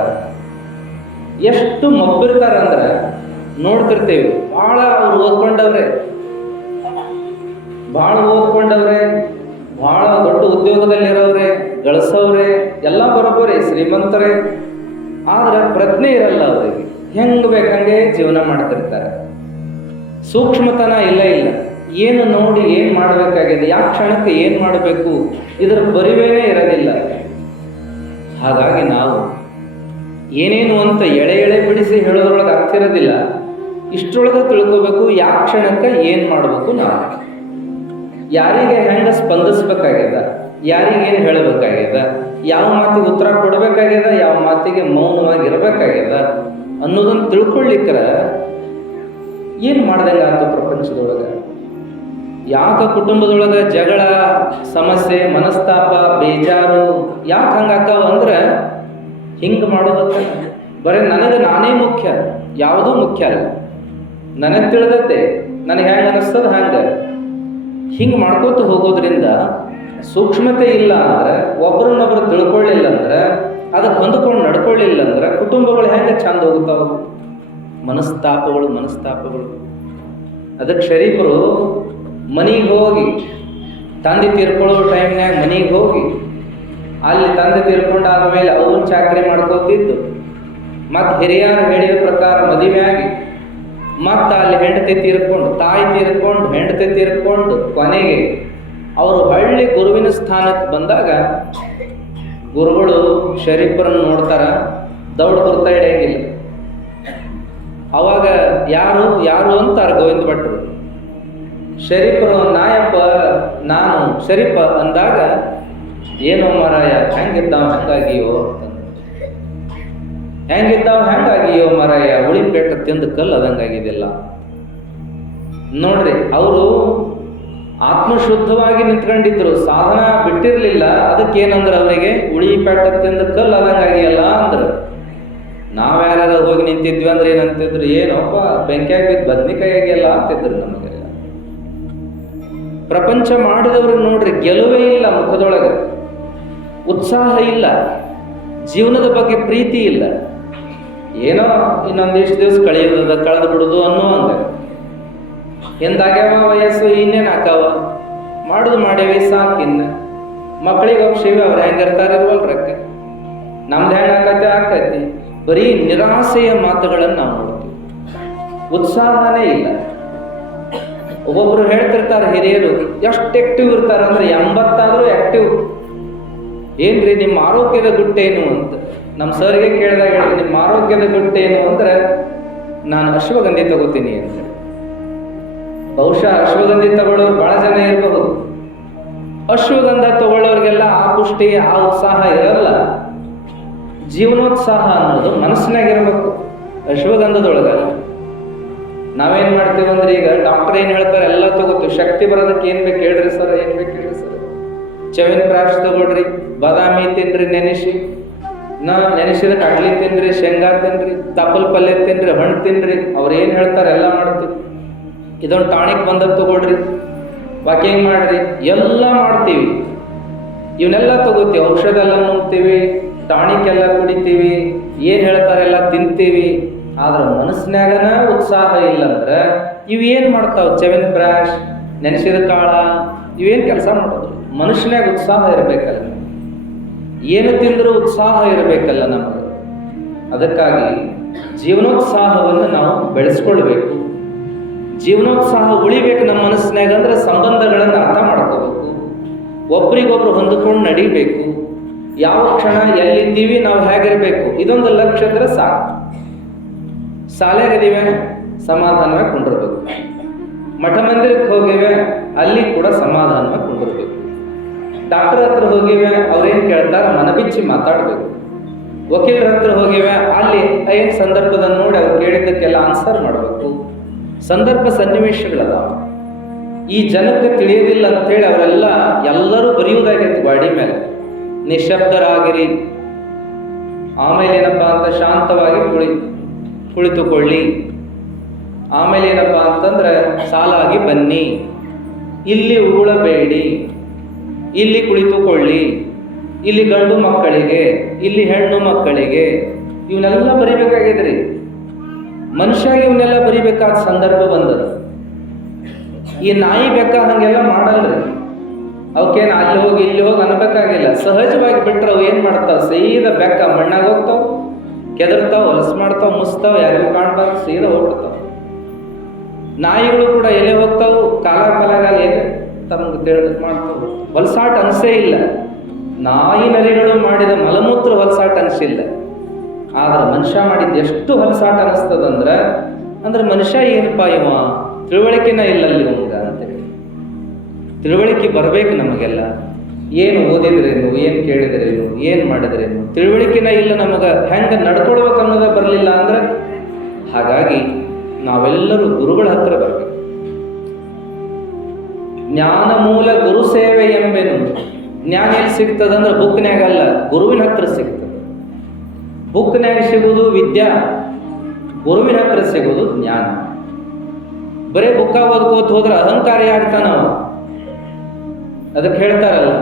ಎಷ್ಟು ಮಬ್ಬಿರ್ತಾರಂದ್ರೆ ನೋಡ್ತಿರ್ತೀವಿ. ಭಾಳ ಅವ್ರು ಓದ್ಕೊಂಡವ್ರೆ, ಭಾಳ ದೊಡ್ಡ ಉದ್ಯೋಗದಲ್ಲಿರೋವ್ರೆ, ಗಳಿಸೋವ್ರೆ, ಎಲ್ಲ ಬರೋಬ್ಬರೇ ಶ್ರೀಮಂತರೇ. ಆದ್ರೆ ಪ್ರಜ್ಞೆ ಇರಲ್ಲ ಅವರಿಗೆ. ಹೆಂಗೆ ಬೇಕಂಗೆ ಜೀವನ ಮಾಡ್ತಿರ್ತಾರೆ. ಸೂಕ್ಷ್ಮತನ ಇಲ್ಲ. ಏನು ನೋಡಿ ಏನು ಮಾಡಬೇಕಾಗಿದೆ, ಯಾವ ಕ್ಷಣಕ್ಕೆ ಏನು ಮಾಡಬೇಕು, ಇದರ ಬರಿವೇನೇ ಇರೋದಿಲ್ಲ. ಹಾಗಾಗಿ ನಾವು ಏನೇನು ಅಂತ ಎಳೆ ಬಿಡಿಸಿ ಹೇಳೋದ್ರೊಳಗೆ ಆಗ್ತಿರೋದಿಲ್ಲ. ಇಷ್ಟರೊಳಗೆ ತಿಳ್ಕೋಬೇಕು ಯಾವ ಕ್ಷಣಕ್ಕೆ ಏನು ಮಾಡಬೇಕು, ನಾವು ಯಾರಿಗೆ ಹೆಂಗೆ ಸ್ಪಂದಿಸ್ಬೇಕಾಗ್ಯದ, ಯಾರಿಗೇನು ಹೇಳಬೇಕಾಗ್ಯದ, ಯಾವ ಮಾತಿಗೆ ಉತ್ತರ ಕೊಡಬೇಕಾಗ್ಯದ, ಯಾವ ಮಾತಿಗೆ ಮೌನವಾಗಿರ್ಬೇಕಾಗ್ಯದ ಅನ್ನೋದನ್ನು ತಿಳ್ಕೊಳ್ಳಿಕ್ರ ಏನು ಮಾಡ್ದಂಗೆ ಆಯ್ತು ಪ್ರಪಂಚದೊಳಗೆ. ಯಾಕೆ ಕುಟುಂಬದೊಳಗೆ ಜಗಳ, ಸಮಸ್ಯೆ, ಮನಸ್ತಾಪ, ಬೇಜಾರು ಯಾಕೆ ಹಂಗಾಕಾವ ಅಂದ್ರೆ ಹಿಂಗೆ ಮಾಡೋದಕ್ಕೆ ಬರೀ ನನಗೆ ನಾನೇ ಮುಖ್ಯ, ಯಾವುದೂ ಮುಖ್ಯ ಅಲ್ಲ. ನನಗೆ ತಿಳಿದದ್ದೇ, ನನಗೆ ಹೆಂಗೆ ಅನ್ನಿಸ್ತದ ಹಂಗೆ ಹಿಂಗೆ ಮಾಡ್ಕೋತ ಹೋಗೋದ್ರಿಂದ ಸೂಕ್ಷ್ಮತೆ ಇಲ್ಲ ಅಂದ್ರೆ, ಒಬ್ರನ್ನೊಬ್ರು ತಿಳ್ಕೊಳ್ಳಿಲ್ಲ ಅಂದ್ರೆ, ಅದಕ್ಕೆ ಹೊಂದ್ಕೊಂಡು ನಡ್ಕೊಳ್ಳಿಲ್ಲ ಅಂದ್ರೆ ಕುಟುಂಬಗಳು ಹೆಂಗೆ ಚಂದ ಹೋಗುತ್ತಾವ? ಮನಸ್ತಾಪಗಳು. ಅದಕ್ಕೆ ಶರೀಫರು ಮನೆಗೆ ಹೋಗಿ ತಂದೆ ತೀರ್ಕೊಳ್ಳೋ ಟೈಮ್ನಾಗ ಮನೆಗೆ ಹೋಗಿ ಅಲ್ಲಿ ತಂದೆ ತೀರ್ಕೊಂಡಾದ ಮೇಲೆ ಅವನು ಚಾಕರಿ ಮಾಡ್ಕೋತಿದ್ದು, ಮತ್ತು ಹಿರಿಯರು ಹೇಳಿದ ಪ್ರಕಾರ ಮದುವೆ ಆಗಿ ಮತ್ತು ಅಲ್ಲಿ ಹೆಂಡತಿ ತೀರ್ಕೊಂಡು, ತಾಯಿ ತೀರ್ಕೊಂಡು, ಹೆಂಡತಿ ತೀರ್ಕೊಂಡು, ಕೊನೆಗೆ ಅವರು ಹಳ್ಳಿ ಗುರುವಿನ ಸ್ಥಾನಕ್ಕೆ ಬಂದಾಗ ಗುರುಗಳು ಶರೀಫರನ್ನು ನೋಡ್ತಾರ, ದೌಡ್ ಬರ್ತಾ ಹಿಡಿಯಂಗಿಲ್ಲ. ಅವಾಗ ಯಾರು ಯಾರು ಅಂತಾರೆ ಗೋವಿಂದ ಭಟ್ರು. ಶರೀಫರು ನಾಯಪ್ಪ ನಾನು ಶರೀಫ ಅಂದಾಗ, ಏನೋ ಮಾರಾಯ ಹೆಂಗಿದ್ದಾವ ಹೆಂಗಾಗಿಯೋ ಹೆಂಗಿದ್ದಾವ ಹೆಂಗಾಗಿಯೋ ಮಾರಾಯ, ಉಳಿಪೇಟ ತಿಂದು ಕಲ್ಲು ಅದಂಗಾಗಿದ್ದಿಲ್ಲ. ನೋಡ್ರಿ, ಅವರು ಆತ್ಮಶುದ್ಧವಾಗಿ ನಿಂತ್ಕೊಂಡಿದ್ರು, ಸಾಧನ ಬಿಟ್ಟಿರ್ಲಿಲ್ಲ. ಅದಕ್ಕೇನಂದ್ರೆ ಅವರಿಗೆ ಉಳಿಪೇಟ ತಿಂದು ಕಲ್ಲು ಅದಂಗಾಗಿಯಲ್ಲ ಅಂದ್ರು. ನಾವ್ಯಾರು ಹೋಗಿ ನಿಂತಿದ್ವಿ ಅಂದ್ರೆ ಏನಂತಿದ್ರು, ಏನಪ್ಪ ಬೆಂಕಿಯಾಗಿ ಬಿದ್ದು ಬದ್ನಿಕಾಯಿ ಆಗಿಯಲ್ಲ ಅಂತಿದ್ರು ನಮಗೆಲ್ಲ. ಪ್ರಪಂಚ ಮಾಡಿದವ್ರಿಗೆ ನೋಡ್ರಿ, ಗೆಲುವೇ ಇಲ್ಲ, ಮುಖದೊಳಗೆ ಉತ್ಸಾಹ ಇಲ್ಲ, ಜೀವನದ ಬಗ್ಗೆ ಪ್ರೀತಿ ಇಲ್ಲ. ಏನೋ ಇನ್ನೊಂದಿಷ್ಟು ದಿವಸ ಕಳೆದು ಬಿಡುದು ಅನ್ನೋ ಹಂಗ. ಎಂದಾಗ್ಯಾವ ವಯಸ್ಸು, ಇನ್ನೇನು ಹಾಕಾವ, ಮಾಡುದು ಮಾಡೇವಿ ಸಾಕಿನ್ನ. ಮಕ್ಕಳಿಗೆ ಹೋಗ್ಸೇವಿ, ಅವ್ರು ಹೆಂಗಿರ್ತಾರಿಲ್ವಲ್ರಕ್ಕ, ನಮ್ದು ಹೆಂಗೆ ಆಕೈತಿ. ಬರೀ ನಿರಾಸೆಯ ಮಾತುಗಳನ್ನು ನಾವು ನೋಡ್ತೀವಿ, ಉತ್ಸಾಹನೇ ಇಲ್ಲ. ಒಬ್ಬೊಬ್ರು ಹೇಳ್ತಿರ್ತಾರೆ ಹಿರಿಯರು, ಎಷ್ಟು ಆಕ್ಟಿವ್ ಇರ್ತಾರೆ ಅಂದ್ರೆ 80 ಆದ್ರೂ ಆಕ್ಟಿವ್. ಏನ್ರಿ ನಿಮ್ಮ ಆರೋಗ್ಯದ ಗುಟ್ಟೇನು ಅಂತ ನಮ್ಮ ಸರ್ಗೆ ಕೇಳಿದಾಗ ಹೇಳಿದ್ರೆ, ನಿಮ್ಮ ಆರೋಗ್ಯದ ಗುಟ್ಟೇನು ಅಂದ್ರೆ ನಾನು ಅಶ್ವಗಂಧಿ ತಗೋತೀನಿ ಅಂತ. ಬಹುಶಃ ಅಶ್ವಗಂಧಿ ತಗೊಳ್ಳೋರು ಬಹಳ ಜನ ಇರಬಹುದು. ಅಶ್ವಗಂಧ ತಗೊಳ್ಳೋರಿಗೆಲ್ಲ ಆ ಪುಷ್ಟಿ, ಆ ಉತ್ಸಾಹ ಇರಲ್ಲ. ಜೀವನೋತ್ಸಾಹ ಅನ್ನೋದು ಮನಸ್ಸಿನಾಗಿರ್ಬೇಕು, ಅಶ್ವಗಂಧದೊಳಗಲ್ಲ. ನಾವೇನ್ ಮಾಡ್ತೀವಿ ಅಂದ್ರೆ, ಈಗ ಡಾಕ್ಟರ್ ಏನ್ ಹೇಳ್ತಾರೆ ಎಲ್ಲ ತಗೋತೀವಿ. ಶಕ್ತಿ ಬರೋದಕ್ಕೆ ಏನ್ ಬೇಕು ಹೇಳ್ರಿ ಸರ್, ಏನ್ ಬೇಕು ಹೇಳ್ರಿ ಸರ್, ಚವಿನಪ್ರಾಶ್ ತಗೊಳ್ರಿ, ಬಾದಾಮಿ ತಿನ್ರಿ ನೆನೆಸಿ, ನೆನೆಸಿದ ಕಡ್ಲಿ ತಿನ್ರಿ, ಶೇಂಗಾ ತಿನ್ರಿ, ತಪ್ಪಲ್ ಪಲ್ಯ ತಿನ್ರಿ, ಹಣ್ಣು ತಿನ್ರಿ, ಅವ್ರು ಏನ್ ಹೇಳ್ತಾರೆ ಎಲ್ಲ ಮಾಡ್ತೀವಿ. ಇದೊಂದು ಟಾಣಿಕ್ ಬಂದದ್ದು ತಗೊಳ್ರಿ, ವಾಕಿಂಗ್ ಮಾಡ್ರಿ, ಎಲ್ಲ ಮಾಡ್ತೀವಿ. ಇವನ್ನೆಲ್ಲ ತಗೋತೀವಿ, ಔಷಧ ಎಲ್ಲ ನುಂಗ್ತೀವಿ, ಟಾಣಿಕ್ ಎಲ್ಲ ಕುಡಿತೀವಿ, ಏನ್ ಹೇಳ್ತಾರೆ ಎಲ್ಲ ತಿಂತೀವಿ. ಆದ್ರೆ ಮನಸ್ಸಿನಾಗನ ಉತ್ಸಾಹ ಇಲ್ಲಂದ್ರೆ ಇವೇನ್ ಮಾಡ್ತಾವ? ಚವಿನಪ್ರಾಶ್, ನೆನೆಸಿದ ಕಾಳ, ಇವೇನ್ ಕೆಲಸ ಮಾಡೋದು? ಮನುಷ್ಯನಾಗ ಉತ್ಸಾಹ ಇರಬೇಕಲ್ಲ, ಏನು ತಿಂದರೂ ಉತ್ಸಾಹ ಇರಬೇಕಲ್ಲ ನಮಗೆ. ಅದಕ್ಕಾಗಿ ಜೀವನೋತ್ಸಾಹವನ್ನು ನಾವು ಬೆಳೆಸ್ಕೊಳ್ಬೇಕು. ಜೀವನೋತ್ಸಾಹ ಉಳಿಬೇಕು ನಮ್ಮ ಮನಸ್ಸಿನಾಗ ಅಂದ್ರೆ ಸಂಬಂಧಗಳನ್ನು ಅರ್ಥ ಮಾಡ್ಕೋಬೇಕು, ಒಬ್ರಿಗೊಬ್ರು ಹೊಂದಿಕೊಂಡು ನಡಿಬೇಕು. ಯಾವ ಕ್ಷಣ ಎಲ್ಲಿದ್ದೀವಿ, ನಾವು ಹೇಗಿರ್ಬೇಕು, ಇದೊಂದು ಲಕ್ಷ್ಯ ಇದ್ರೆ ಸಾಕು. ಶಾಲೆಗಿದ್ದೀವಿ, ಸಮಾಧಾನವಾಗಿ ಕುಂಡಿರ್ಬೇಕು. ಮಠ ಮಂದಿರಕ್ಕೆ ಹೋಗಿವೆ, ಅಲ್ಲಿ ಕೂಡ ಸಮಾಧಾನವಾಗಿ ಕುಂಡಿರ್ಬೇಕು. ಡಾಕ್ಟರ್ ಹತ್ರ ಹೋಗಿವೆ, ಅವ್ರೇನು ಕೇಳ್ತಾರೆ ಮನಬಿಚ್ಚಿ ಮಾತಾಡಬೇಕು. ವಕೀಲರ ಹತ್ರ ಹೋಗಿವೆ, ಅಲ್ಲಿ ಏನು ಸಂದರ್ಭದಲ್ಲಿ ನೋಡಿ ಅವ್ರು ಕೇಳಿದ್ದಕ್ಕೆಲ್ಲ ಆನ್ಸರ್ ಮಾಡಬೇಕು. ಸಂದರ್ಭ ಸನ್ನಿವೇಶಗಳದಾವ, ಈ ಜನಕ್ಕೆ ತಿಳಿಯೋದಿಲ್ಲ ಅಂತೇಳಿ ಅವರೆಲ್ಲ ಎಲ್ಲರೂ ಬರೆಯುವುದಾಗಿತ್ತು ಗಾಡಿ ಮೇಲೆ, ನಿಶಬ್ದರಾಗಿರಿ, ಆಮೇಲೆ ಏನಪ್ಪ ಅಂತ ಶಾಂತವಾಗಿ ಕುಳಿತುಕೊಳ್ಳಿ, ಆಮೇಲೆ ಏನಪ್ಪ ಅಂತಂದ್ರೆ ಸಾಲಾಗಿ ಬನ್ನಿ, ಇಲ್ಲಿ ಉಗುಳಬೇಡಿ, ಇಲ್ಲಿ ಕುಳಿತುಕೊಳ್ಳಿ, ಇಲ್ಲಿ ಗಂಡು ಮಕ್ಕಳಿಗೆ, ಇಲ್ಲಿ ಹೆಣ್ಣು ಮಕ್ಕಳಿಗೆ, ಇವನ್ನೆಲ್ಲ ಬರಿಬೇಕಾಗಿದ್ರಿ. ಮನುಷ್ಯ ಇವನ್ನೆಲ್ಲ ಬರಿಬೇಕಾದ ಸಂದರ್ಭ ಬಂದದ. ಈ ನಾಯಿ ಬೆಕ್ಕ ಹಂಗೆಲ್ಲ ಮಾಡಲ್ರಿ, ಅವಕ್ಕೇನು ಅಲ್ಲಿ ಹೋಗಿ ಇಲ್ಲಿ ಹೋಗಿ ಅನ್ಬೇಕಾಗಿಲ್ಲ. ಸಹಜವಾಗಿ ಬಿಟ್ರೆ ಅವು ಏನು ಮಾಡ್ತಾವ, ಸೀದಾ ಬೆಕ್ಕ ಮಣ್ಣಾಗ ಹೋಗ್ತಾವ, ಕೆದರ್ತಾವ, ಹೊಲಸು ಮಾಡ್ತಾವ, ಮುಸ್ತಾವ, ಯಾರಿಗೂ ಕಾಣ್ಬಾರ್ದು, ಸೀದಾ ಹೋಗ್ತಾವ. ನಾಯಿಗಳು ಕೂಡ ಎಲೆ ಹೋಗ್ತಾವು, ಕಾಲಾಗ ಎಲೆ ತಮ್ಗೆ ತಿಳಿದು ಮಾಡ್ತಾವ, ಹೊಲಸಾಟ ಅನ್ಸೇ ಇಲ್ಲ. ನಾಯಿ ನರಿಗಳು ಮಾಡಿದ ಮಲಮೂತ್ರ ಹೊಲಸಾಟ ಅನಿಸಿಲ್ಲ. ಆದ್ರೆ ಮನುಷ್ಯ ಮಾಡಿದ್ದು ಎಷ್ಟು ಹೊಲಸಾಟ ಅನಿಸ್ತದಂದ್ರೆ ಮನುಷ್ಯ ಏನಪ್ಪ ಇವ, ತಿಳುವಳಿಕೆನ ಇಲ್ಲಲ್ಲಿ ಇವಂಗ ಅಂತೇಳಿ. ತಿಳುವಳಿಕೆ ಬರಬೇಕು ನಮಗೆಲ್ಲ. ಏನು ಓದಿದ್ರೇನು, ಏನು ಕೇಳಿದ್ರೇನು, ಏನು ಮಾಡಿದ್ರೇನು, ತಿಳುವಳಿಕೆನ ಇಲ್ಲ ನಮಗೆ. ಹೆಂಗೆ ನಡ್ಕೊಳ್ಬೇಕು ಅನ್ನೋದ ಬರಲಿಲ್ಲ ಅಂದ್ರೆ, ಹಾಗಾಗಿ ನಾವೆಲ್ಲರೂ ಗುರುಗಳ ಹತ್ರ ಬರಬೇಕು. ಜ್ಞಾನ ಮೂಲ ಗುರು ಸೇವೆ ಎಂಬೆನು. ಜ್ಞಾನ ಎಲ್ಲಿ ಸಿಗ್ತದಂದ್ರೆ ಬುಕ್ನ್ಯಾಗಲ್ಲ, ಗುರುವಿನ ಹತ್ರ ಸಿಗ್ತದೆ. ಬುಕ್ನ್ಯಾಗ ಸಿಗುವುದು ವಿದ್ಯಾ, ಗುರುವಿನ ಹತ್ರ ಸಿಗೋದು ಜ್ಞಾನ. ಬರೇ ಬುಕ್ಕ ಓದ್ಕೋತ ಹೋದ್ರೆ ಅಹಂಕಾರಿ ಆಗ್ತಾನ. ಅದಕ್ಕೆ ಹೇಳ್ತಾರಲ್ಲ,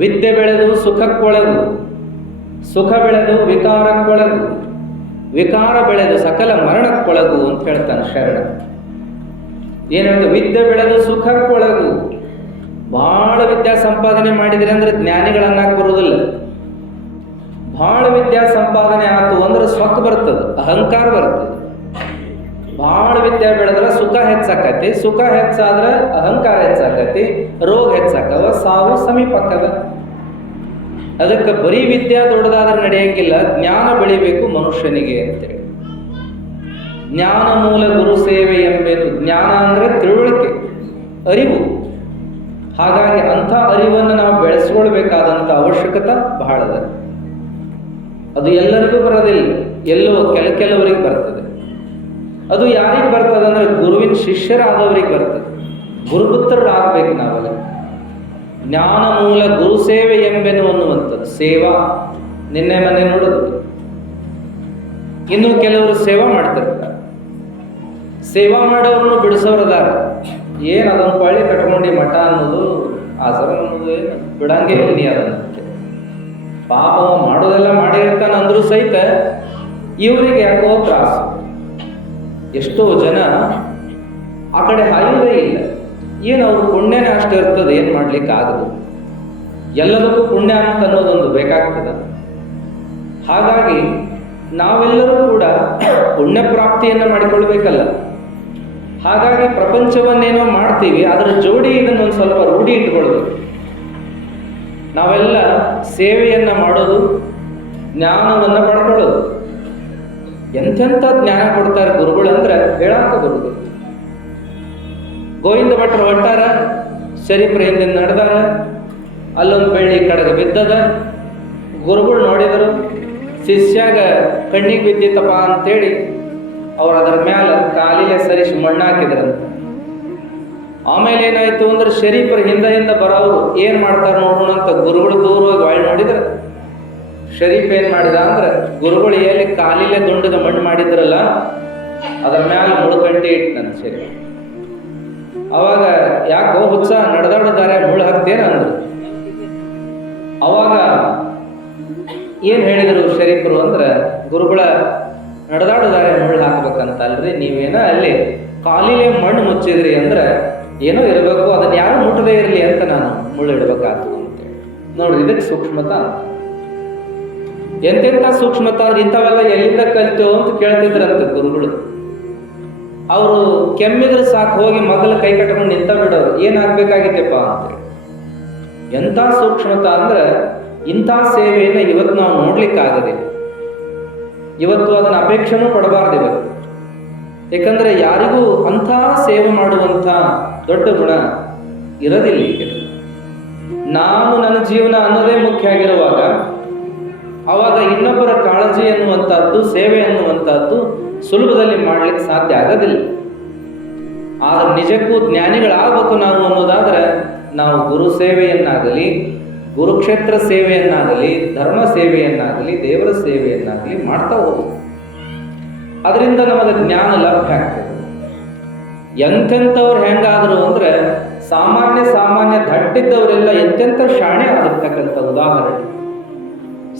ವಿದ್ಯೆ ಬೆಳೆದು ಸುಖಕ್ಕೊಳಗು, ಸುಖ ಬೆಳೆದು ವಿಕಾರಕ್ಕೊಳಗು, ವಿಕಾರ ಬೆಳೆದು ಸಕಲ ಮರಣಕ್ಕೊಳಗು ಅಂತ ಹೇಳ್ತಾನೆ ಶರಣ. ಏನಂತ ವಿದ್ಯೆ ಬೆಳೆದು ಸುಖಕ್ಕೊಳಗು. ಭಾಳ ವಿದ್ಯಾ ಸಂಪಾದನೆ ಮಾಡಿದ್ರೆ ಅಂದ್ರೆ ಜ್ಞಾನಿಗಳನ್ನಾಗಿ ಬರುವುದಿಲ್ಲ. ಭಾಳ ವಿದ್ಯಾ ಸಂಪಾದನೆ ಆಯ್ತು ಅಂದ್ರೆ ಸ್ವಕ್ ಬರ್ತದೆ, ಅಹಂಕಾರ ಬರ್ತದೆ. ಭಾಳ ವಿದ್ಯೆ ಬೆಳೆದ್ರೆ ಸುಖ ಹೆಚ್ಚಾಕತಿ, ಸುಖ ಹೆಚ್ಚಾದ್ರೆ ಅಹಂಕಾರ ಹೆಚ್ಚಾಕತಿ, ರೋಗ ಹೆಚ್ಚಾಕವ, ಸಾವು ಸಮೀಪಕ್ಕದ. ಅದಕ್ಕೆ ಬರೀ ವಿದ್ಯಾ ದೊಡ್ಡದಾದ್ರೆ ನಡೆಯಂಗಿಲ್ಲ, ಜ್ಞಾನ ಬೆಳಿಬೇಕು ಮನುಷ್ಯನಿಗೆ ಅಂತೇಳಿ. ಜ್ಞಾನ ಮೂಲ ಗುರು ಸೇವೆ ಎಂಬೆನು. ಜ್ಞಾನ ಅಂದ್ರೆ ತಿಳುವಳಿಕೆ, ಅರಿವು. ಹಾಗಾಗಿ ಅಂಥ ಅರಿವನ್ನು ನಾವು ಬೆಳೆಸ್ಕೊಳ್ಬೇಕಾದಂಥ ಅವಶ್ಯಕತೆ ಬಹಳ ಅದ. ಅದು ಎಲ್ಲರಿಗೂ ಬರೋದಿಲ್ಲ, ಎಲ್ಲೋ ಕೆಲವರಿಗೆ ಬರ್ತದೆ. ಅದು ಯಾರಿಗೆ ಬರ್ತದೆ ಅಂದ್ರೆ ಗುರುವಿನ ಶಿಷ್ಯರಾದವರಿಗೆ ಬರ್ತದೆ. ಗುರುಪುತ್ರರು ಆಗ್ಬೇಕು ನಾವೆಲ್ಲ. ಜ್ಞಾನ ಮೂಲ ಗುರು ಸೇವೆ ಎಂಬೆನು ಅನ್ನುವಂಥದ್ದು ಸೇವಾ. ನಿನ್ನೆ ಮನೆ ನೋಡೋದು. ಇನ್ನು ಕೆಲವರು ಸೇವಾ ಮಾಡ್ತಿರ್ತಾರೆ. ಸೇವಾ ಮಾಡೋರನ್ನು ಬಿಡಿಸೋರದಾರ. ಏನು ಅದನ್ನು ಪಳ್ಳಿ ಕಟ್ಕೊಂಡು ಮಠ ಅನ್ನೋದು, ಆಸರ ಅನ್ನೋದು ಏನು ಬಿಡಂಗೆ ಇಲ್ಲ ನೀ ಅದನ್ನು. ಪಾಪ ಮಾಡೋದೆಲ್ಲ ಮಾಡಿರ್ತಾನೆ ಅಂದ್ರೂ ಸಹಿತ ಇವರಿಗೆ ಯಾಕೋ ತ್ರಾಸು. ಎಷ್ಟೋ ಜನ ಆ ಕಡೆ ಹಾಯೋದೇ ಇಲ್ಲ. ಏನು ಅವ್ರ ಪುಣ್ಯನೇ ಅಷ್ಟು ಇರ್ತದೆ, ಏನು ಮಾಡ್ಲಿಕ್ಕೆ ಆಗದು. ಎಲ್ಲದಕ್ಕೂ ಪುಣ್ಯ ಅಂತ ಅನ್ನೋದೊಂದು ಬೇಕಾಗ್ತದೆ. ಹಾಗಾಗಿ ನಾವೆಲ್ಲರೂ ಕೂಡ ಪುಣ್ಯ ಪ್ರಾಪ್ತಿಯನ್ನು ಮಾಡಿಕೊಳ್ಬೇಕಲ್ಲ. ಹಾಗಾಗಿ ಪ್ರಪಂಚವನ್ನೇನೋ ಮಾಡ್ತೀವಿ, ಅದರ ಜೋಡಿ ಇದನ್ನೊಂದು ಸ್ವಲ್ಪ ರೂಢಿ ಇಟ್ಕೊಳ್ಬೇಕು. ನಾವೆಲ್ಲ ಸೇವೆಯನ್ನು ಮಾಡೋದು, ಜ್ಞಾನವನ್ನು ಪಡ್ಕೊಳ್ಳೋದು. ಎಂತೆಂಥ ಜ್ಞಾನ ಕೊಡ್ತಾರೆ ಗುರುಗಳು ಅಂದ್ರೆ ಹೇಳಾಕ ಬರುದು. ಗೋವಿಂದ ಭಟ್ರು ಹೊಟ್ಟಾರ, ಶರೀಫ್ರ ಹಿಂದಿನ ನಡೆದಾರ, ಅಲ್ಲೊಂದು ಬೆಳ್ಳಿ ಕಡೆಗೆ ಬಿದ್ದದ. ಗುರುಗಳು ನೋಡಿದರು, ಶಿಷ್ಯಾಗ ಕಣ್ಣಿಗೆ ಬಿದ್ದಿತ್ತಪ್ಪ ಅಂತೇಳಿ ಅವ್ರು ಅದರ ಮ್ಯಾಲ ಕಾಲಿಲೆ ಸರಿಸಿ ಮಣ್ಣು ಹಾಕಿದ್ರಂತ. ಆಮೇಲೆ ಏನಾಯ್ತು ಅಂದ್ರೆ ಶರೀಫ್ರ ಹಿಂದೆ ಬರೋರು ಏನು ಮಾಡ್ತಾರೆ ನೋಡೋಣ ಅಂತ ಗುರುಗಳು ದೂರವಾಗಿ ಒಳ್ಳೆ ನೋಡಿದ್ರೆ, ಶರೀಫ್ ಏನು ಮಾಡಿದ ಅಂದ್ರೆ ಗುರುಗಳು ಎಲ್ಲಿ ಕಾಲಿಲೆ ದುಂಡದ ಮಣ್ಣು ಮಾಡಿದ್ರಲ್ಲ ಅದರ ಮ್ಯಾಲ ಮುಳುಗಂಟೆ ಇಟ್ಟು ನನ್ನ ಶರೀಫ್. ಅವಾಗ ಯಾಕೋ ಹುಚ್ಚ ನಡೆದಾಡೋದಾರೆ ಮುಳ್ಳು ಹಾಕ್ತೇನೆ ಅಂದ್ರು. ಅವಾಗ ಏನು ಹೇಳಿದರು ಶರೀಫರು ಅಂದ್ರೆ, ಗುರುಗಳ ನಡೆದಾಡೋದಾರೆ ಮುಳ್ಳು ಹಾಕ್ಬೇಕಂತ ಅಲ್ರಿ, ನೀವೇನ ಅಲ್ಲಿ ಕಾಲಿಲೆ ಮಣ್ಣು ಮುಚ್ಚಿದ್ರಿ ಅಂದ್ರೆ ಏನೋ ಇರಬೇಕು, ಅದನ್ನ ಯಾರು ಮುಟ್ಟದೇ ಇರಲಿ ಅಂತ ನಾನು ಮುಳ್ಳು ಇಡಬೇಕಾಯ್ತು ಅಂತೇಳಿ. ನೋಡ್ರಿ, ಇದಕ್ಕೆ ಸೂಕ್ಷ್ಮತ ಅಂತ. ಎಂತೆಂಥ ಸೂಕ್ಷ್ಮತ ಅಂದ್ರೆ ಇಂಥವೆಲ್ಲ ಎಲ್ಲಿಂದ ಕಲಿತೇವು ಅಂತ ಕೇಳ್ತಿದ್ರಂತೆ ಗುರುಗಳು. ಅವರು ಕೆಮ್ಮಿದ್ರೆ ಸಾಕು ಹೋಗಿ ಮಗಲ ಕೈ ಕಟ್ಕೊಂಡು ನಿಂತ ಬಿಡೋರು, ಏನಾಗಬೇಕಾಗಿತ್ತಪ್ಪ ಅಂತೇಳಿ. ಎಂಥ ಸೂಕ್ಷ್ಮತ ಅಂದ್ರೆ ಇಂಥ ಸೇವೆಯನ್ನು ಇವತ್ತು ನಾವು ನೋಡ್ಲಿಕ್ಕಾಗದಿಲ್ಲ. ಇವತ್ತು ಅದನ್ನ ಅಪೇಕ್ಷೆನೂ ಪಡಬಾರ್ದು ಇವತ್ತು. ಯಾಕಂದ್ರೆ ಯಾರಿಗೂ ಅಂಥ ಸೇವೆ ಮಾಡುವಂಥ ದೊಡ್ಡ ಗುಣ ಇರೋದಿಲ್ಲ ಈಗ. ನಾನು ನನ್ನ ಜೀವನ ಅನ್ನೋದೇ ಮುಖ್ಯ ಆಗಿರುವಾಗ ಆವಾಗ ಇನ್ನೊಬ್ಬರ ಕಾಳಜಿ ಅನ್ನುವಂಥದ್ದು, ಸೇವೆ ಅನ್ನುವಂಥದ್ದು ಸುಲಭದಲ್ಲಿ ಮಾಡ್ಲಿಕ್ಕೆ ಸಾಧ್ಯ ಆಗೋದಿಲ್ಲ. ಆದ್ರೆ ನಿಜಕ್ಕೂ ಜ್ಞಾನಿಗಳಾಗಬೇಕು ನಾವು ಅನ್ನೋದಾದ್ರೆ ನಾವು ಗುರು ಸೇವೆಯನ್ನಾಗಲಿ, ಗುರುಕ್ಷೇತ್ರ ಸೇವೆಯನ್ನಾಗಲಿ, ಧರ್ಮ ಸೇವೆಯನ್ನಾಗಲಿ, ದೇವರ ಸೇವೆಯನ್ನಾಗಲಿ ಮಾಡ್ತಾ ಹೋಗ್ಬೇಕು. ಅದರಿಂದ ನಮಗೆ ಜ್ಞಾನ ಲಭ್ಯ ಆಗ್ತದೆ. ಎಂತೆಂಥವ್ರು ಹೆಂಗಾದ್ರು ಅಂದ್ರೆ ಸಾಮಾನ್ಯ ದಡ್ಡಿದ್ದವರೆಲ್ಲ ಎಂತೆಂಥ ಶಾಣೆ ಆಗಿರ್ತಕ್ಕಂಥ ಉದಾಹರಣೆ.